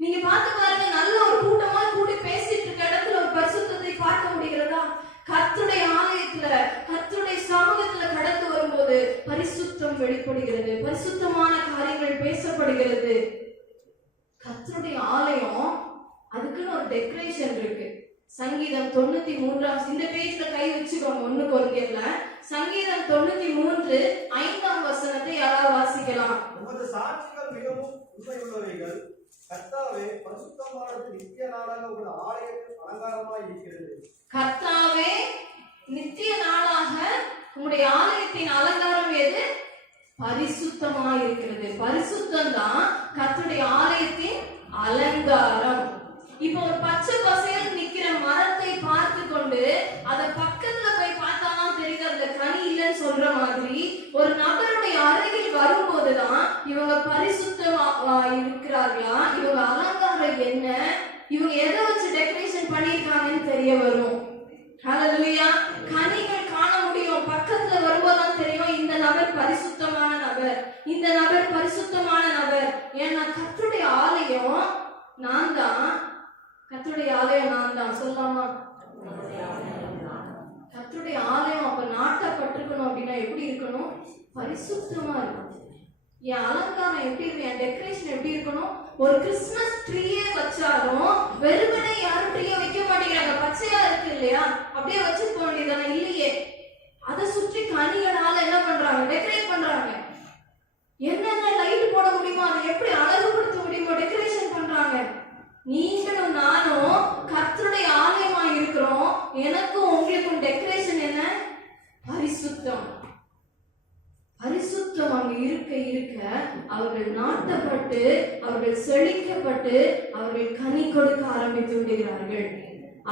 நீங்க பார்த்து பாருங்க, நல்ல ஒரு கூட்டமா கூடி பேசிட்டு இருக்க இடத்துல ஒரு பரிசுத்தத்தை பார்க்க முடிகிறதா? கர்த்தருடைய ஆலயத்துல, கர்த்தருடைய சமூகத்துல கடந்து வரும்போது பரிசுத்தம் வெளிப்படுகிறது, பரிசுத்தமான காரியங்கள் பேசப்படுகிறது. கர்த்தருடைய ஆலயம் அதுக்குன்னு ஒரு டெக்கரேஷன் இருக்கு. சங்கீதம் 93 இந்த பேஜ்ல கை வச்சுக்கோங்க. 1 கொரிந்தியர்ல சங்கீதம் 93:5 யாராவது வாசிக்கலாம்? உமது சாட்சிகள் மிகவும் உண்மையுள்ளவைகள். கர்த்தாவே, பரிசுத்தமானது நித்திய நாளாக உள்ள ஆலயத்தில் அலங்காரமாய் இருக்கிறது. கர்த்தாவே, நித்திய நாளாக உம்முடைய ஆலயத்தின் அலங்காரம் எது? பரிசுத்தமாய் இருக்கிறது. பரிசுத்தம் தான் கர்த்தருடைய ஆலயத்தின் அலங்காரம். இப்போ ஒரு பச்சை பசையில் நிக்கிற மரத்தை பார்த்து கொண்டு அத பக்கத்துல போய் பார்த்தாதான் தெரியுது அதுல கனி இல்லைன்னு சொல்ற மாதிரி, ஒரு நபருடைய அருகில் வரும்போதுதான் இவங்க பரிசுத்தமா இருக்கிறார்களா, இவங்க அலங்காரம் என்ன, இவங்க எதை வச்சு டெக்கரேஷன் பண்ணிருக்காங்கன்னு தெரிய வரும். ஹல்லேலூயா. கனிகள் காண முடியும். பக்கத்துல வரும்போதுதான் தெரியும் இந்த நபர் பரிசுத்தமான நபர், இந்த நபர் பரிசுத்தமான நபர். ஏன்னா கர்த்தருடைய ஆலயம் நான் தான். கர்த்தருடைய ஆலயம் நான் தான் சொல்லலாமா? கர்த்தருடைய ஆலயம் அப்ப நாட்டப்பட்டிருக்கணும் அப்படின்னா எப்படி இருக்கணும்? பரிசுத்தமா இருக்கணும். என் அலங்காரம் எப்படி இருக்கு, என் டெக்கரேஷன் எப்படி இருக்கணும்? ஒரு கிறிஸ்துமஸ் ட்ரீயே வச்சாலும் வெறுமனே யாரும் ட்ரீயை வைக்க மாட்டேங்கிறாங்க. பச்சையா இருக்கு இல்லையா, அப்படியே வச்சு போக வேண்டியதானே? இல்லையே, அதை சுற்றி கனிகளால என்ன பண்றாங்க? டெக்கரேட் பண்றாங்க. என்னென்ன லைட் போட முடியுமோ, அதை எப்படி அழகுபடுத்த முடியுமோ டெக்கரேஷன் பண்றாங்க. நீங்களும் நானும் கர்த்தருடைய ஆலயமா இருக்கிறோம். எனக்கும் உங்களுக்கும் டெக்கரேஷன் என்ன? பரிசுத்தம். பரிசுத்தம் அங்க இருக்க இருக்க அவர்கள் நாட்டப்பட்டு, அவர்கள் செழிக்கப்பட்டு, அவர்கள் கனி கொடுக்க ஆரம்பித்து விடுகிறார்கள்.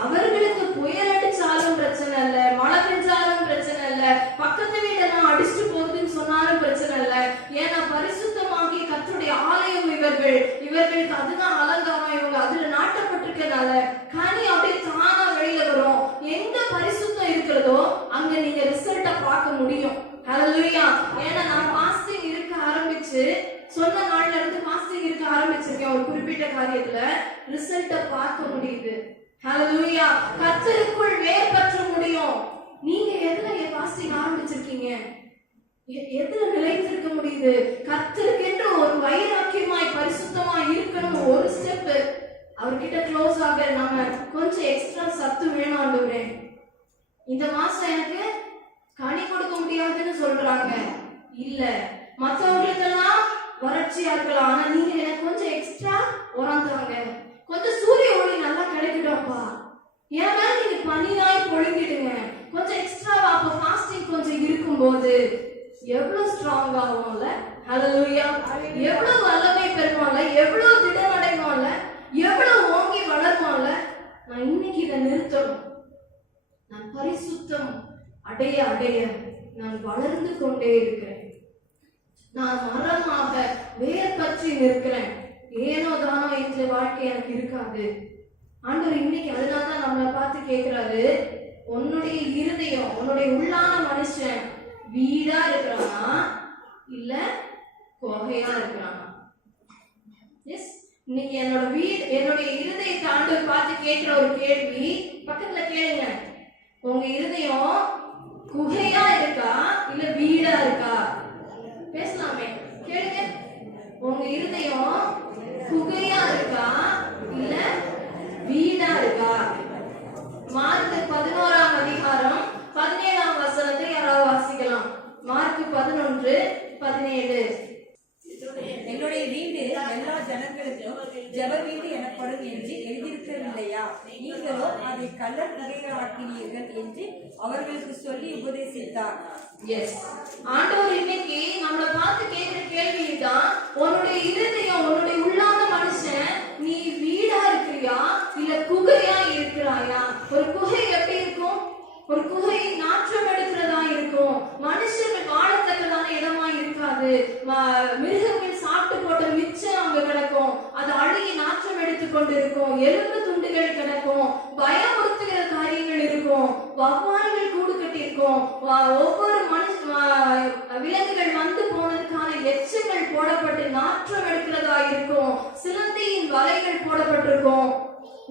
அவர்களுக்கு புயல் அடிச்சாலும் பிரச்சனை இல்ல, மழை பெஞ்சாலும் பிரச்சனை இல்ல, பக்கத்து வீடெல்லாம் அடிச்சுட்டு போகுதுன்னு சொன்னாலும் பிரச்சனை இல்ல. ஏன்னா பரிசுத்தமாகி கர்த்தருடைய ஆலயம் இவர்களுக்கு அதுதான் அலங்காரம். இவங்க அதுல நாட்டப்பட்டிருக்கனால கனி அப்படியே தானா வெளியில வரும். எங்க பரிசுத்தம் இருக்கிறதோ அங்க நீங்க ரிசல்ட்ட பார்க்க முடியும். ஹல்லேலூயா. ஏன்னா நான் பாஸ்டிங் இருக்க ஆரம்பிச்சு சொன்ன நாள்ல இருந்து பாஸ்டிங் இருக்க ஆரம்பிச்சிருக்கேன். ஒரு குறிப்பிட்ட காரியத்துல ரிசல்ட்ட பார்க்க முடியுது. ஹல்லேலூயா. கர்த்தருக்குள் வேர் பற்ற முடியும். நீங்க எதுல பாஸ்டிங் ஆரம்பிச்சிருக்கீங்க? எதுல நிலைத்திருக்க முடியுது? கர்த்தருக்கென்று ஒரு வைராக்கியமாய் பரிசுத்தமாய் இருக்கணும். ஒரு ஸ்டெப் அவர்கிட்ட க்ளோஸ் ஆக நம்ம கொஞ்சம் எக்ஸ்ட்ரா சத்து வேணும். ஆண்டவரே, இந்த மாசம் எனக்கு கனி கொடுக்க முடியாதுன்னு சொல்றாங்க. இல்ல, மற்றவர்களுக்கெல்லாம் வறட்சியா இருக்கலாம், ஆனா நீங்க எனக்கு கொஞ்சம் எக்ஸ்ட்ரா உரம் தாங்க, கொஞ்சம் சூரிய ஒளி நல்லா கிடைக்கட்டும்ப்பா, என் மேல நீங்க பனியாய் பொழிஞ்சிடுங்க, கொஞ்சம் எக்ஸ்ட்ராவா. அப்ப ஃபாஸ்டிங் கொஞ்சம் இருக்கும்போது எவ்வளவு ஸ்ட்ராங் ஆகும்ல. ஹல்லேலூயா. எவ்வளவு வல்லமை பெறுவோம்ல, எவ்வளவு திடம் அடைவோம்ல, எவ்வளவு ஓங்கி வளருவோம்ல. நான் இன்னைக்கு இதை நிறுத்தணும். நான் பரிசுத்தம் அடைய அடைய நான் வளர்ந்து கொண்டே இருக்கிறேன். நான் மரமாக வேர் பற்றி நிற்கிறேன். ஏனோ தானோ இந்த வாழ்க்கை எனக்கு இருக்காது. ஆண்டவர் இன்னைக்கு அதனாலதான் நம்மளை பார்த்து கேட்கிறாரு, உன்னுடைய இருதயம், உன்னுடைய உள்ளான மனுஷன் வீடா இருக்கிறானா இல்ல குகையா இருக்கிறானா? எஸ், இன்னைக்கு என்னுடைய இருதயத்தை ஆண்டவர் பார்த்து கேட்கிற ஒரு கேள்வி. பக்கத்துல கேளுங்க, உங்க இருதயம் குகையா இருக்கா இல்ல வீடா இருக்கா? பேசலாமே, கேளுங்க. உங்க இருதயம் குகையா இருக்கா இல்ல வீடா இருக்கா? மார்க்கு 11 அதிகாரம் 17 யாராவது வீடு எல்லா ஜனங்களுக்கும் ஜெப வீடு எனப்படும் என்று எழுதியிருக்கவில்லையா? நீங்களோ அதை கள்ளர் நகைகளாக்கினீர்கள் என்று அவர்களுக்கு சொல்லி உபதேசித்தார். எஸ், ஆண்டவர் இன்னைக்கு நம்மளை பார்த்து கேட்கிற கேள்வி தான், உன்னுடைய இருதயம், உன்னுடைய உள்ளான மனுஷன், நீ வீடா இருக்கிறியா இல்ல குகையா இருக்கிறாயா? ஒரு குகை எப்படி இருக்கும்? ஒரு குகை நாற்றம் எடுக்கிறதா இருக்கும், மனுஷர்கள் வாழத்தக்கதான இடமா இருக்காது, மிருகங்கள் சாப்பிட்டு போட்ட மிச்சம் அங்க கிடக்கும், அது அழுகி நாற்றம் எடுத்து கொண்டு இருக்கும், எலும்பு துண்டுகள் கிடக்கும், பயமுறுத்துகிற காரியங்கள் இருக்கும், வவ்வால்கள் கூடு கட்டி இருக்கும், ஒவ்வொரு விலங்குகள் வந்து போனதுக்கான எச்சங்கள் போடப்பட்டு நாற்றம் எடுக்கிறதா இருக்கும், சிலந்தையின் வலைகள் போடப்பட்டிருக்கும்.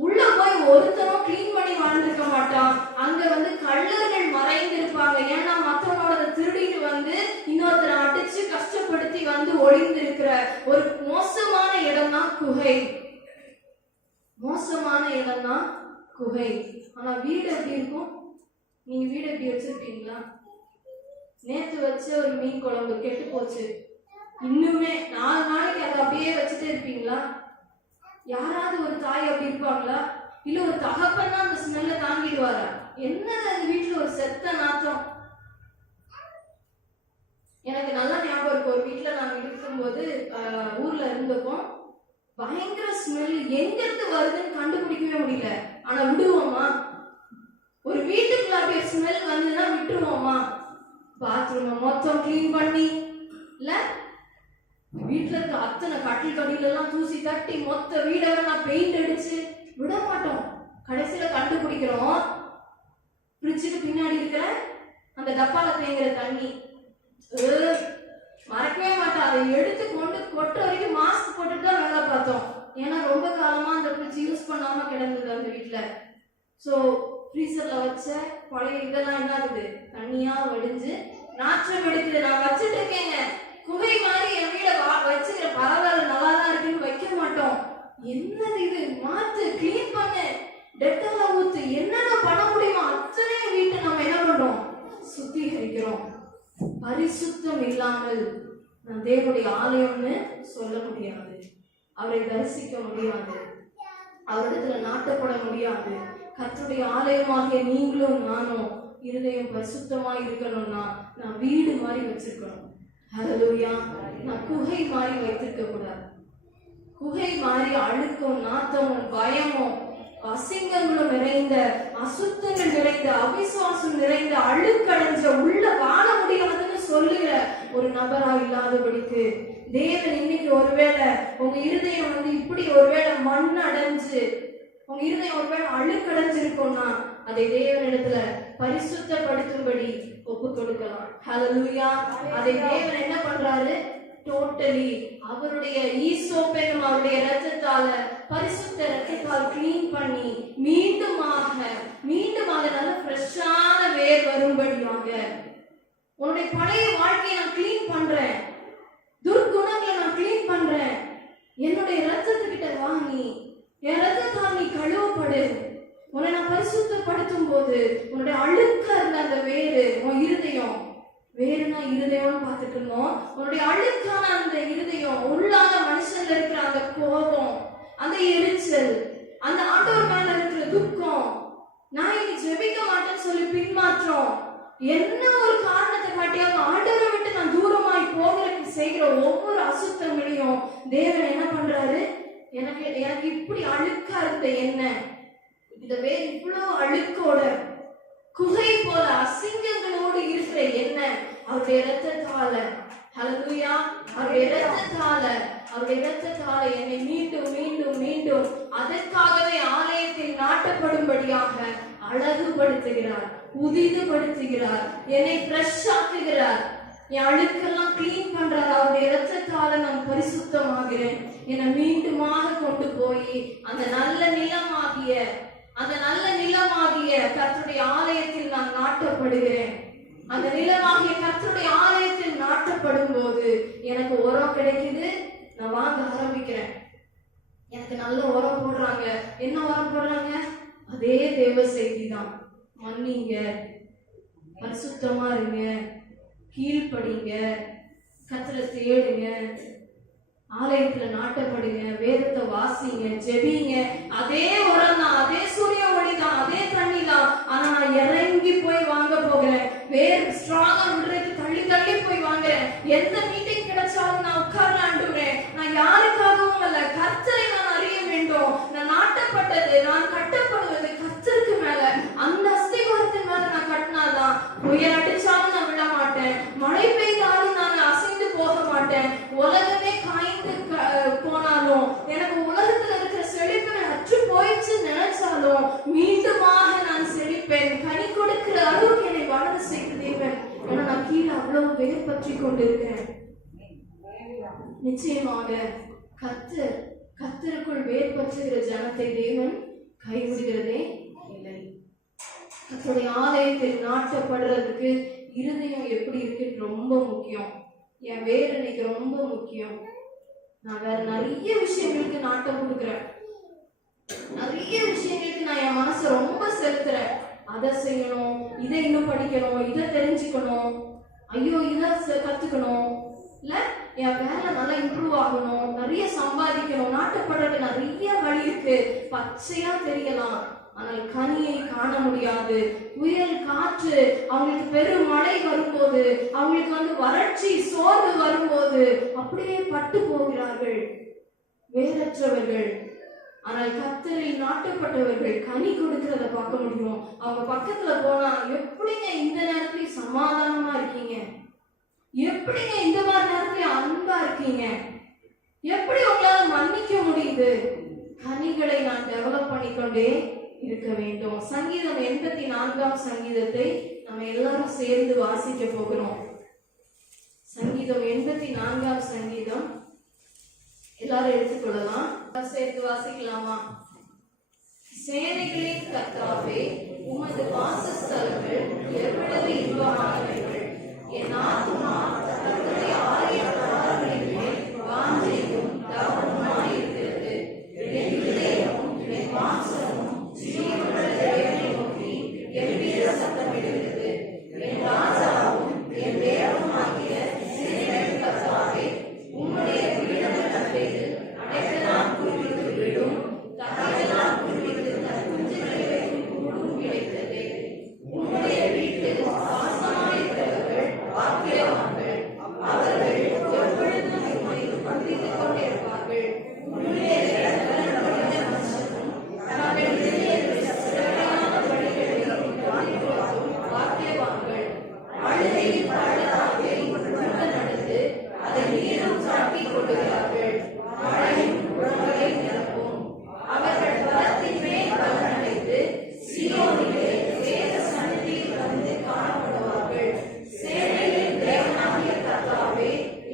உள்ள போய் ஒருத்தரும் கிளீன் பண்ணி வாழ்ந்திருக்க மாட்டான். அங்க வந்து கள்ளர்கள் மறைந்து இருப்பாங்க. ஏன்னா மத்தவனோட திருடிட்டு வந்து இன்னொருத்தரை அடிச்சு கஷ்டப்படுத்தி வந்து ஒளிந்து இருக்கிற ஒரு மோசமான இடம் தான் குகை. மோசமான இடம் தான் குகை. ஆனா வீடு எப்படி இருக்கும்? நீங்க வீடு எப்படி வச்சிருப்பீங்களா? நேத்து வச்ச ஒரு மீன் குழம்பு கெட்டு போச்சு, இன்னுமே 4 நாளைக்கு அதை அப்படியே வச்சுட்டே இருப்பீங்களா? யாராவது ஒரு தாய் அப்படி இருப்பாங்களா? இல்ல ஒரு தகப்பன்னா அந்த ஸ்மெல்ல தாங்கிடுவாரா? என்ன அந்த வீட்டுல ஒரு செத்த நாத்தம். எனக்கு நல்லா ஞாபகம் இருக்கு, ஒரு வீட்டுல நாங்க இருக்கும்போது ஊர்ல இருந்தப்போ பயங்கர ஸ்மெல், எங்க இருந்து வருதுன்னு கண்டுபிடிக்கவே முடியல. ஆனா விடுவோமா? ஒரு வீட்டுக்குள்ள அப்படியே ஸ்மெல் வந்துன்னா விட்டுருவோமா? பாத்ரூம் மொத்தம் கிளீன் பண்ணி, இல்ல வீட்டுல இருக்க அத்தனை கட்டில் கடியில எல்லாம் தூசி தட்டி மொத்த வீடெல்லாம் பெயிண்ட் அடிச்சு விட மாட்டோம். கடைசியில கண்டுபிடிக்கிறோம், ஃப்ரிட்ஜுக்கு பின்னாடி இருக்கிற அந்த டப்பால தேங்குற தண்ணி. மறக்கவே மாட்டோம், அதை எடுத்து கொண்டு கொட்ட வரைக்கும் மாஸ்க் போட்டுட்டு தான் வேலை பார்த்தோம். ஏன்னா ரொம்ப காலமா அந்த ஃப்ரிட்ஜ் யூஸ் பண்ணாம கிடந்தது அந்த வீட்டுல. ஸோ ஃப்ரீசர்ல வச்ச பழைய இதெல்லாம் என்ன ஆகுது? தண்ணியா வடிஞ்சு நாற்றம் எடுக்குது. நான் வச்சுட்டு இருக்கேங்க, குகை மாதிரி என் வீட வச்சுக்கிற, பரவாயில்ல நல்லா தான் இருக்குன்னு வைக்க மாட்டோம். என்னது இது? மாத்து, கிளீன் பண்ணு, டெட்டால ஊத்து, என்னென்ன பண்ண முடியுமோ அத்தனையும் வீட்டை நம்ம என்ன பண்றோம்? சுத்திகரிக்கிறோம். பரிசுத்தம் இல்லாமல் நான் தேவனுடைய ஆலயம்னு சொல்ல முடியாது, அவரை தரிசிக்க முடியாது, அவரிடத்துல நாட்டப்பட முடியாது. கர்த்தருடைய ஆலயமாகிய நீங்களும் நானும் இருதயம் பரிசுத்தமா இருக்கணும்னா நான் வீடு மாதிரி வச்சிருக்கணும். ஹல்லேலூயா. நான் குகை மாதிரி வைத்திருக்க கூடாது. குகை மாதிரி அழுக்கும் நாத்தமும் பயமும் அசிங்கங்களும் நிறைந்த, அசுத்தங்கள் நிறைந்த, அவிசுவாசம் நிறைந்த, அழுக்கடைஞ்ச, உள்ள வாழ முடியாதுன்னு சொல்லுகிற ஒரு நபரா இல்லாதபடிக்கு தேவன் இன்னைக்கு ஒருவேளை உங்க இருதயம் வந்து இப்படி ஒருவேளை மண் அடைஞ்சு, உங்க இருதயம் ஒருவேளை அழுக்கடைஞ்சிருக்கும்னா அதை தேவனிடத்துல பரிசுத்தப்படுத்தும்படி ஒப்பு கொடுக்கலாம். ஹல்லேலூயா. அதை தேவன் என்ன பண்றாரு? டோட்டலி அவருடைய ஈசோப் என்னும் அவருடைய ரத்தத்தால, பரிசுத்த ரத்தத்தால் கிளீன் பண்ணி மீண்டுமாக நல்ல ஃப்ரெஷ்ஷான வேர் வரும்படியாக உன்னுடைய பழைய வாழ்க்கையை நான் கிளீன் பண்றேன், துர்குணங்களை நான் கிளீன் பண்றேன், என்னுடைய ரத்தத்துக்கிட்ட வாங்கி என் ரத்தத்தால் நீ கழுவப்படு. உன்னை நான் பரிசுத்தப்படுத்தும் போது உன்னுடைய அழுக்கா இருந்த அந்த வேறு, உன் இருதயம், வேறுனா இருதயம்னு பார்த்துட்டு இருந்தோம், உன்னுடைய அழுக்கான அந்த இருதயம், உள்ளான மனுஷன்ல இருக்கிற அந்த கோபம், அந்த எரிச்சல், அந்த ஆண்டவர் மேல இருக்கிற துக்கம், நான் இனி ஜெபிக்க மாட்டேன்னு சொல்லி பின்மாற்றம், என்ன ஒரு காரணத்தை காட்டியாவது ஆண்டவரை விட்டு நான் தூரமாய் போகிறதுக்கு செய்கிற ஒவ்வொரு அசுத்தங்களையும் தேவன் என்ன பண்றாரு? எனக்கு இப்படி அழுக்கா இருந்த என்ன, இந்த வேறு இவ்வளவு அழுக்கோட குகை போல அசிங்கங்களோடு இருக்கிற என்ன அவருடைய இரத்தத்தால, ஹல்லேலூயா, அவருடைய இரத்தத்தால என்னை மீண்டும் மீண்டும் மீண்டும் அதற்காகவே ஆலயத்தில் நாட்டப்படும்படியாக அழகுபடுத்துகிறார், உதிதுபடுத்துகிறார், என்னை ஃப்ரெஷ் ஆக்குகிறார், என் அழுக்கெல்லாம் கிளீன் பண்றார். அவருடைய இரத்தத்தால நான் பரிசுத்தமாகிறேன். என்னை மீண்டுமாக கொண்டு போய் அந்த நல்ல நிலமாகிய கர்த்தருடைய ஆலயத்தில் நான் நாட்டப்படுகிறேன். அந்த நிலமாகிய கர்த்தருடைய ஆலயத்தில் நாட்டப்படும் போது எனக்கு உரம் கிடைக்குது, நான் வாங்க ஆரம்பிக்கிறேன். எனக்கு நல்ல உரம் போடுறாங்க. என்ன உரம் போடுறாங்க? அதே தேவ செய்தி தான். மன்னிங்க, பரிசுத்தமா இருங்க, கீழ்ப்படிங்க, கர்த்தரை தேடுங்க, ஆலயத்துல நாட்டப்படுங்க, வேதத்தை வாசிங்க, ஜெபிங்க. அதே உரம் தான், அதே சூரிய ஒளி தான், அதே தண்ணி தான். ஆனா நான் இறங்கி போய் வாங்க போகிறேன். வேர் ஸ்ட்ராங்கா விடுறது தள்ளி தள்ளி போய் வாங்குறேன். எந்த மீட்டிங் கிடைச்சாலும் நான் உட்கார்றேன். நான் யாருக்காகவும் அல்ல, கர்த்தரை நான் அறிய வேண்டும். நான் நாட்டப்பட்டது, நான் கட்டப்படுவது கர்த்தருக்கு மேல. அந்த அஸ்திவாரத்தின் மேல நான் கட்டினாதான் புயல் அடிச்சாலும் நான் விட மாட்டேன், மழை பெய்தாலும் நான் அசைந்து போக மாட்டேன். உலகமே காய்ந்து போனாலும், எனக்கு உலகத்துல இருக்கிற செழிப்பு அற்று போயிடுச்சு நினைச்சாலும் மீண்டுமாக நான் செழிப்பேன். கனி கொடுக்கிற அளவுக்கு என்னை வளர செய்த தேவன். ஏன்னா நான் கீழே அவ்வளவு வேர் பற்றி கொண்டிருக்கேன். நிச்சயமாக கர்த்தருக்குள் வேர் பற்றுகிற ஜனத்தை தேவன் கைவிடுகிறதே இல்லை. கர்த்தருடைய ஆலயத்தில் நாட்டப்படுறதுக்கு இருதயம் எப்படி இருக்குன்னு ரொம்ப முக்கியம். என் வேர் இன்னைக்கு ரொம்ப முக்கியம். நான் வேற நிறைய விஷயங்களுக்கு நாட்டம் கொடுக்குறேன், நிறைய விஷயங்களுக்கு நான் என் மனசை ரொம்ப செலுத்துறேன். அதை செய்யணும், இதை இன்னும் படிக்கணும், இதை தெரிஞ்சுக்கணும், ஐயோ இதை கத்துக்கணும், இல்ல என் வேலை நல்லா இம்ப்ரூவ் ஆகணும், நிறைய சம்பாதிக்கணும். நாட்டப்படுறது நிறைய வழி இருக்கு. பச்சையா தெரியலாம், ஆனால் கனியை காண முடியாது. புயல் காற்று, அவங்களுக்கு பெரும் மழை வரும்போது, அவங்களுக்கு வறட்சி சோர்வு வரும்போது அப்படியே பட்டு போகிறார்கள், வேறற்றவர்கள். ஆனால் கர்த்தரில் நாட்டப்பட்டவர்கள் கனி கொடுக்கிறத பார்க்க முடியும். அவங்க பக்கத்துல போனா, எப்படிங்க இந்த நேரத்துல சமாதானமா இருக்கீங்க, எப்படிங்க இந்த மாதிரி நேரத்துல அன்பா இருக்கீங்க, எப்படி உங்களால மன்னிக்க முடியுது? கனிகளை நான் டெவலப் பண்ணிக்கொண்டே இருக்க வேண்டும். சங்கீதம் 84ஆம் சங்கீதத்தை நம்ம எல்லாரும் சேர்ந்து வாசிக்க போகிறோம். சங்கீதம் 84ஆம் சங்கீதம் எல்லாரும் எடுத்துக்கொள்ளலாம். சேர்த்து வாசிக்கலாமா? சேனைகளின் கர்த்தாவே, உமது வாசஸ்தலங்கள் எவ்வளவு இன்பமானவைகள். என் ஆத்துமா கர்த்தருடைய ஆலய பிரகாரங்களின் மேல் வாஞ்சையும் தாகமுமாய் இருக்கிறது. என் இதயமும் என் மாம்சமும் ஜீவனுள்ள தேவனை நோக்கி கெம்பீர சத்தமிடுகிறது. என் ராஜாவும் என் தேவனுமாகிய சேனைகளின் கர்த்தாவே, உம்முடைய பீடங்கள் அண்டையில் அடைக்கலம் குறித்து விடும், தகையெல்லாம் குறித்து தன் குஞ்சுகளை வைக்கும் கூடும் கிடைத்ததே. உம்முடைய வீட்டில் வாசமாயிருக்கிறவர்கள் பாக்கியவான்கள். அவர்கள் எப்பொழுதும் உம்மை வந்தித்துக் கொண்டிருப்பார்கள். உம்முடைய தங்கள் இதயத்தில் சிறப்பான வழிகளில் காணிக்கிறதும் பாக்கியவான்கள். அழுகையின் பள்ளத்தாக்கை நடந்து அதை நீரும் சாட்டிக் கொள்கிறார்கள். மழையும் குளங்களை நிரப்பும். அவர்கள் பலத்தின் மேல் பலனடைந்து சீயோனிலே வேத சந்நிதியில் வந்து காணப்படுவார்கள். சேனைகளின் தேவனாகிய கர்த்தாவே,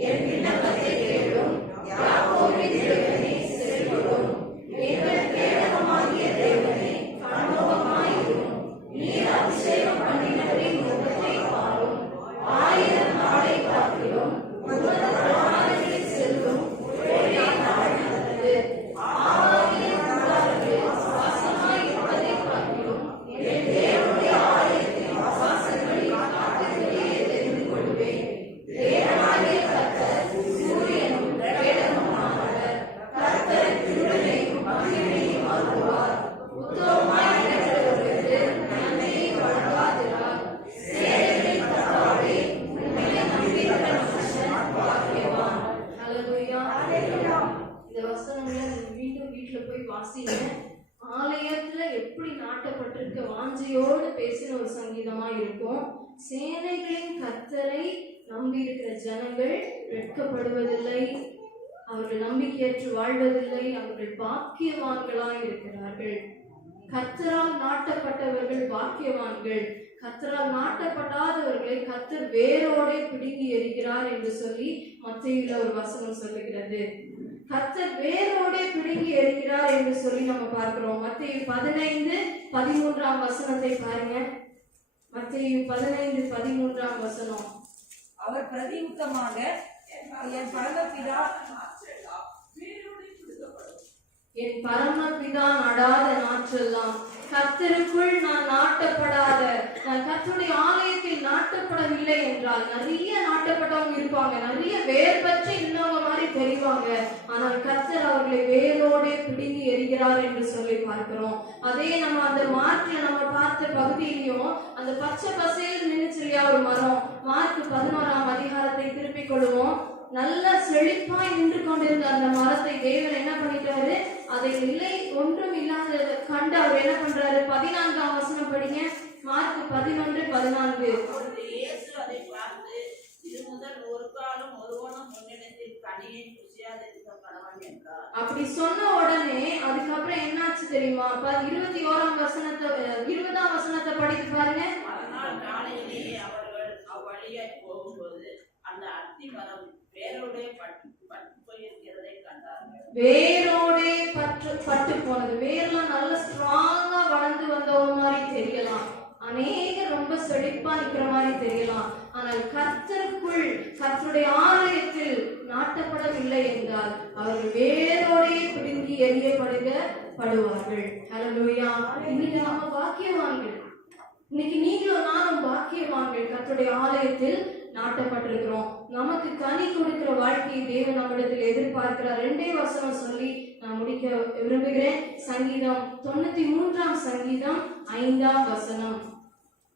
என் விண்ணப்பத்தை கேளும். யாக்கோபின் தேவனே, செவிகொடும். எங்கள் கேடகமாகிய தேவனே, கண்ணோகமாயிரும். நீர் அபிஷேகம் பண்ணினவரின் முகத்தை பாரும். 1000 நாளை பார்க்கிறோம். உமது பிரமாணங்களில் செல்லும் ஒரே நாள் நல்லது. ஆவியின் கூடாரத்தில் வாசமாய் இருப்பதை பார்க்கிறோம். என் தேவனுடைய ஆலயத்தின் வாசல்களில் காத்துக்கொண்டே தெரிந்து கொள்வேன். தேவனாகிய கர்த்தர் சூரியனும் கேடகமுமானவர். கர்த்தர் திருடனையும் மகிமையும் அருள்வார். உத்தமமாய் நடக்கிறவர்களுக்கு நன்மையை வழங்காதிரார். சேனைகளின் கர்த்தாவே, உம்மை நம்பியிருக்கிற மனுஷன் பாக்கியவான். ஹல்லேலூயா. இந்த வசனங்களை நீங்க மீண்டும் வீட்டுல போய் வாசிங்க. ஆலயத்துல எப்படி நாட்டப்பட்டிருக்க வாஞ்சையோடு பேசின ஒரு சங்கீதமா இருக்கும். சேனைகளின் கர்த்தரை நம்பி இருக்கிற ஜனங்கள் வெட்கப்படுவதில்லை, அவர்கள் நம்பிக்கையற்று வாழ்வதில்லை, அவர்கள் பாக்கியவான்களாய் இருக்கிறார்கள். கர்த்தரால் நாட்டப்பட்டவர்கள் பாக்கியவான்கள். கர்த்தரால் நாட்டப்படாதவர்களை கர்த்தர் வேரோடே பிடுங்கி எறிகிறார் என்று சொல்லி மத்தேயுல ஒரு வசனம் சொல்லுகிறது. கர்த்தர் வேரோடே பிடுங்கி எறிகிறார் என்று சொல்லி நம்ம பார்க்கிறோம். மத்தேயு 15:13 வசனத்தை பாருங்க. மத்தேயு 15:13 வசனம். அவர் பிரதியுத்தமாக, என் பரமபிதா என் பரமபிதா நடாத நாற்றெல்லாம், கர்த்தருக்குள் நான் நாட்டப்படாத கர்த்தருடைய ஆலயத்தில் நாட்டப்படவில்லை என்றால், நிறைய நாட்டப்பட்டவங்க இருப்பாங்க, நிறைய வேர் பற்றி இன்னவங்க மாதிரி தெரிவாங்க, ஆனால் கர்த்தர் அவர்களை வேரோடு பிடுங்கி எறிகிறார் என்று சொல்லி பார்க்கிறோம். அதே நம்ம அந்த மார்க்ல நம்ம பார்த்த பகுதியிலையும் அந்த பச்சை பசையில் நின்னுச்சு இல்லையா ஒரு மரம், மார்க் 11ஆம் அதிகாரத்தை திருப்பிக் கொள்வோம். நல்ல செழிப்பாய் நின்று கொண்டிருந்த அந்த மரத்தை தேவன் என்ன பண்ணிட்டாரு, அதை இல்லை ஒன்றும் இல்லாத கண்டு அவர் என்ன பண்றாரு, 14ஆம் வசனம் படிங்க. மார்க் 11:14. அப்பொழுது இயேசு அதை பார்த்து, இது முதல் ஒரு காலம் ஒருவனும் முன்னிடத்தில் கனியை ருசியாதிருக்க கடவன் என்றார். அப்படி சொன்ன உடனே அதுக்கப்புறம் என்னாச்சு தெரியுமா? 21ஆம் வசனத்தை 20ஆம் வசனத்தை படித்து பாருங்க. மறுநாள் காலையிலேயே அவர்கள் அவ்வழியாய் போகும்போது அந்த அத்தி மரம் வேரோடே பட்டு போயிருக்கிறதை கண்டார்கள். வேரோடே பட்டு போனது. வேர்லாம் நல்ல ஸ்ட்ராங்கா வளர்ந்து வந்தவங்க மாதிரி தெரியலாம், அநேக ரொம்ப செழிப்பா நிக்கிற மாதிரி தெரியலாம், ஆனால் கர்த்தருக்குள் கர்த்தருடைய ஆலயத்தில் நாட்டப்படவில்லை என்றால் அவர்கள் வேரோடே பிடுங்கி எறியப்படுவார்கள். ஹல்லேலூயா. இன்னைக்கு நம்ம பாக்கியவான்கள், இன்னைக்கு நீங்களும் நானும் பாக்கியவான்கள். கர்த்தருடைய ஆலயத்தில் நாட்டப்பட்டிருக்கிறோம். நமக்கு கனி கொடுக்கிற வாழ்க்கையை தேவன் நம்மிடத்தில் எதிர்பார்க்கிறார். 2 வசனம் சொல்லி நான் முடிக்க விரும்புகிறேன். சங்கீதம் 93ஆம் சங்கீதம் 5ஆம் வசனம்.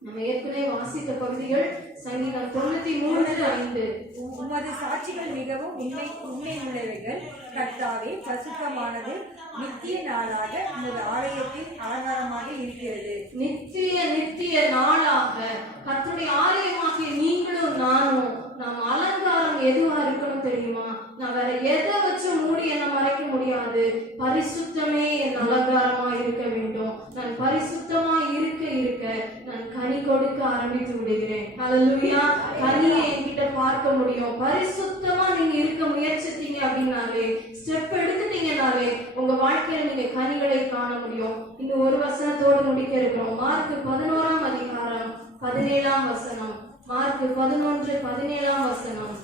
நம்ம ஏற்கனவே வாசித்த பகுதிகள். சங்கீதம் 93:5. உமது சாட்சிகள் மிகவும் உண்மை உள்ளவைகள். கர்த்தாவே, பரிசுத்தமானது நித்திய நாளாக உமது ஆலயத்தில் அலங்காரமாக இருக்கிறது. நித்திய நாளாக கர்த்தருடைய ஆலயமாகிய நீங்களும் நானும் நாம் அலங்காரம் எதுவா இருக்கணும் தெரியுமா? நான் வேற எதை வச்சு மூடி என்ன மறைக்க முடியாது. பரிசுத்தமே என் அலங்காரமா இருக்க வேண்டும். நான் பரிசுத்தமா இருக்க நான் கனி கொடுக்க ஆரம்பித்து விடுகிறேன். ஹல்லேலூயா. கனியை என்கிட்ட பார்க்க முடியும். பரிசுத்தமா நீங்க இருக்க முயற்சித்தீங்க அப்படின்னாலே, ஸ்டெப் எடுத்துட்டீங்கனாலே உங்க வாழ்க்கையில நீங்க கனிகளை காண முடியும். இன்னும் ஒரு வசனத்தோடு முடிக்க இருக்கிறோம். மார்க் 11ஆம் அதிகாரம் 17ஆம் வசனம். மார்க் 11:17ஆம் வசனம்.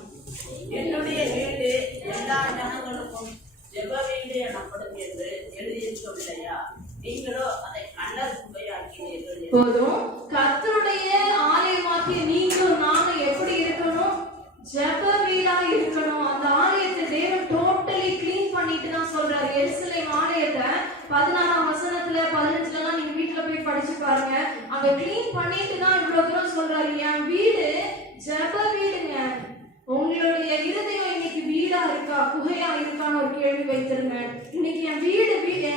என்னுடைய வீடு எல்லா ஜனங்களுக்கும் ஜெப வீடு எனப்படும் என்று எழுதியிருக்கவில்லையா? நீங்களோ அதை கள்ளர் குப்பையாக்கினீர்கள். போதும். கர்த்தருடைய ஆலயமாகிய நீங்களும் நானும் எப்படி இருக்கணும்? ஜெப வீடா இருக்கணும். அந்த ஆலயத்தை தேவன் டோட்டலி கிளீன் பண்ணிட்டு தான் சொல்றாரு. எருசலேம் ஆலயத்தை 14ஆம் வசனத்துல 15லாம் நீங்க வீட்டுல போய் படிச்சு பாருங்க. அங்க கிளீன் பண்ணிட்டு தான் இவ்வளவு தூரம் சொல்றாரு. என் வீடு ஜெப வீடுங்க. உங்களுடைய இருதயம் இன்னைக்கு வீடா இருக்கா, குகையா இருக்கான்னு ஒரு கேள்வி வைத்திருங்க. இன்னைக்கு என்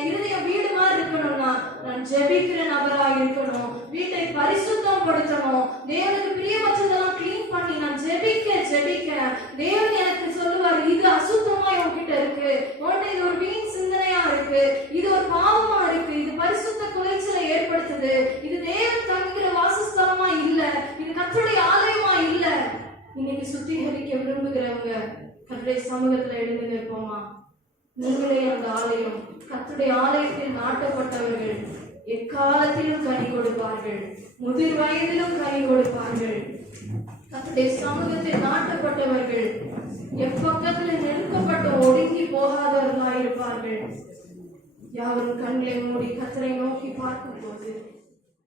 இருதயம் வீடு மாதிரி இருக்கணும்னா நான் ஜெபிக்கிற நபரா இருக்கணும். வீட்டை பரிசுத்தம் படுத்தணும். தேவனுக்கு பிரியமற்றதெல்லாம் கிளீன் பண்ணி நான் ஜெபிக்க தேவன் எனக்கு சொல்லுவார், இது அசுத்தமா உன்கிட்ட இருக்கு, உன்கிட்ட இது ஒரு வீண் சிந்தனையா இருக்கு, இது ஒரு பாவமா இருக்கு, இது பரிசுத்த குலைச்சலை ஏற்படுத்துது, இது தேவன் தங்குகிற வாசஸ்தலமா இல்ல, இது கர்த்தருடைய ஆலயமா இல்ல. இன்னைக்கு சுத்திகரிக்க விரும்புகிறவங்க கர்த்தருடைய சமூகத்துல எழுந்து நிற்போமா? நீங்களே அந்த ஆலயம். கர்த்தருடைய ஆலயத்தில் நாட்டப்பட்டவர்கள் எக்காலத்திலும் கனி கொடுப்பார்கள், முதிர் வயதிலும் கனி கொடுப்பார்கள். கர்த்தருடைய சமூகத்தில் நாட்டப்பட்டவர்கள் எப்பக்கத்துல நெருக்கப்பட்டு ஒடுங்கி போகாதவர்களாயிருப்பார்கள். யாவரும் கண்களை மூடி கர்த்தரை நோக்கி பார்க்கும் போது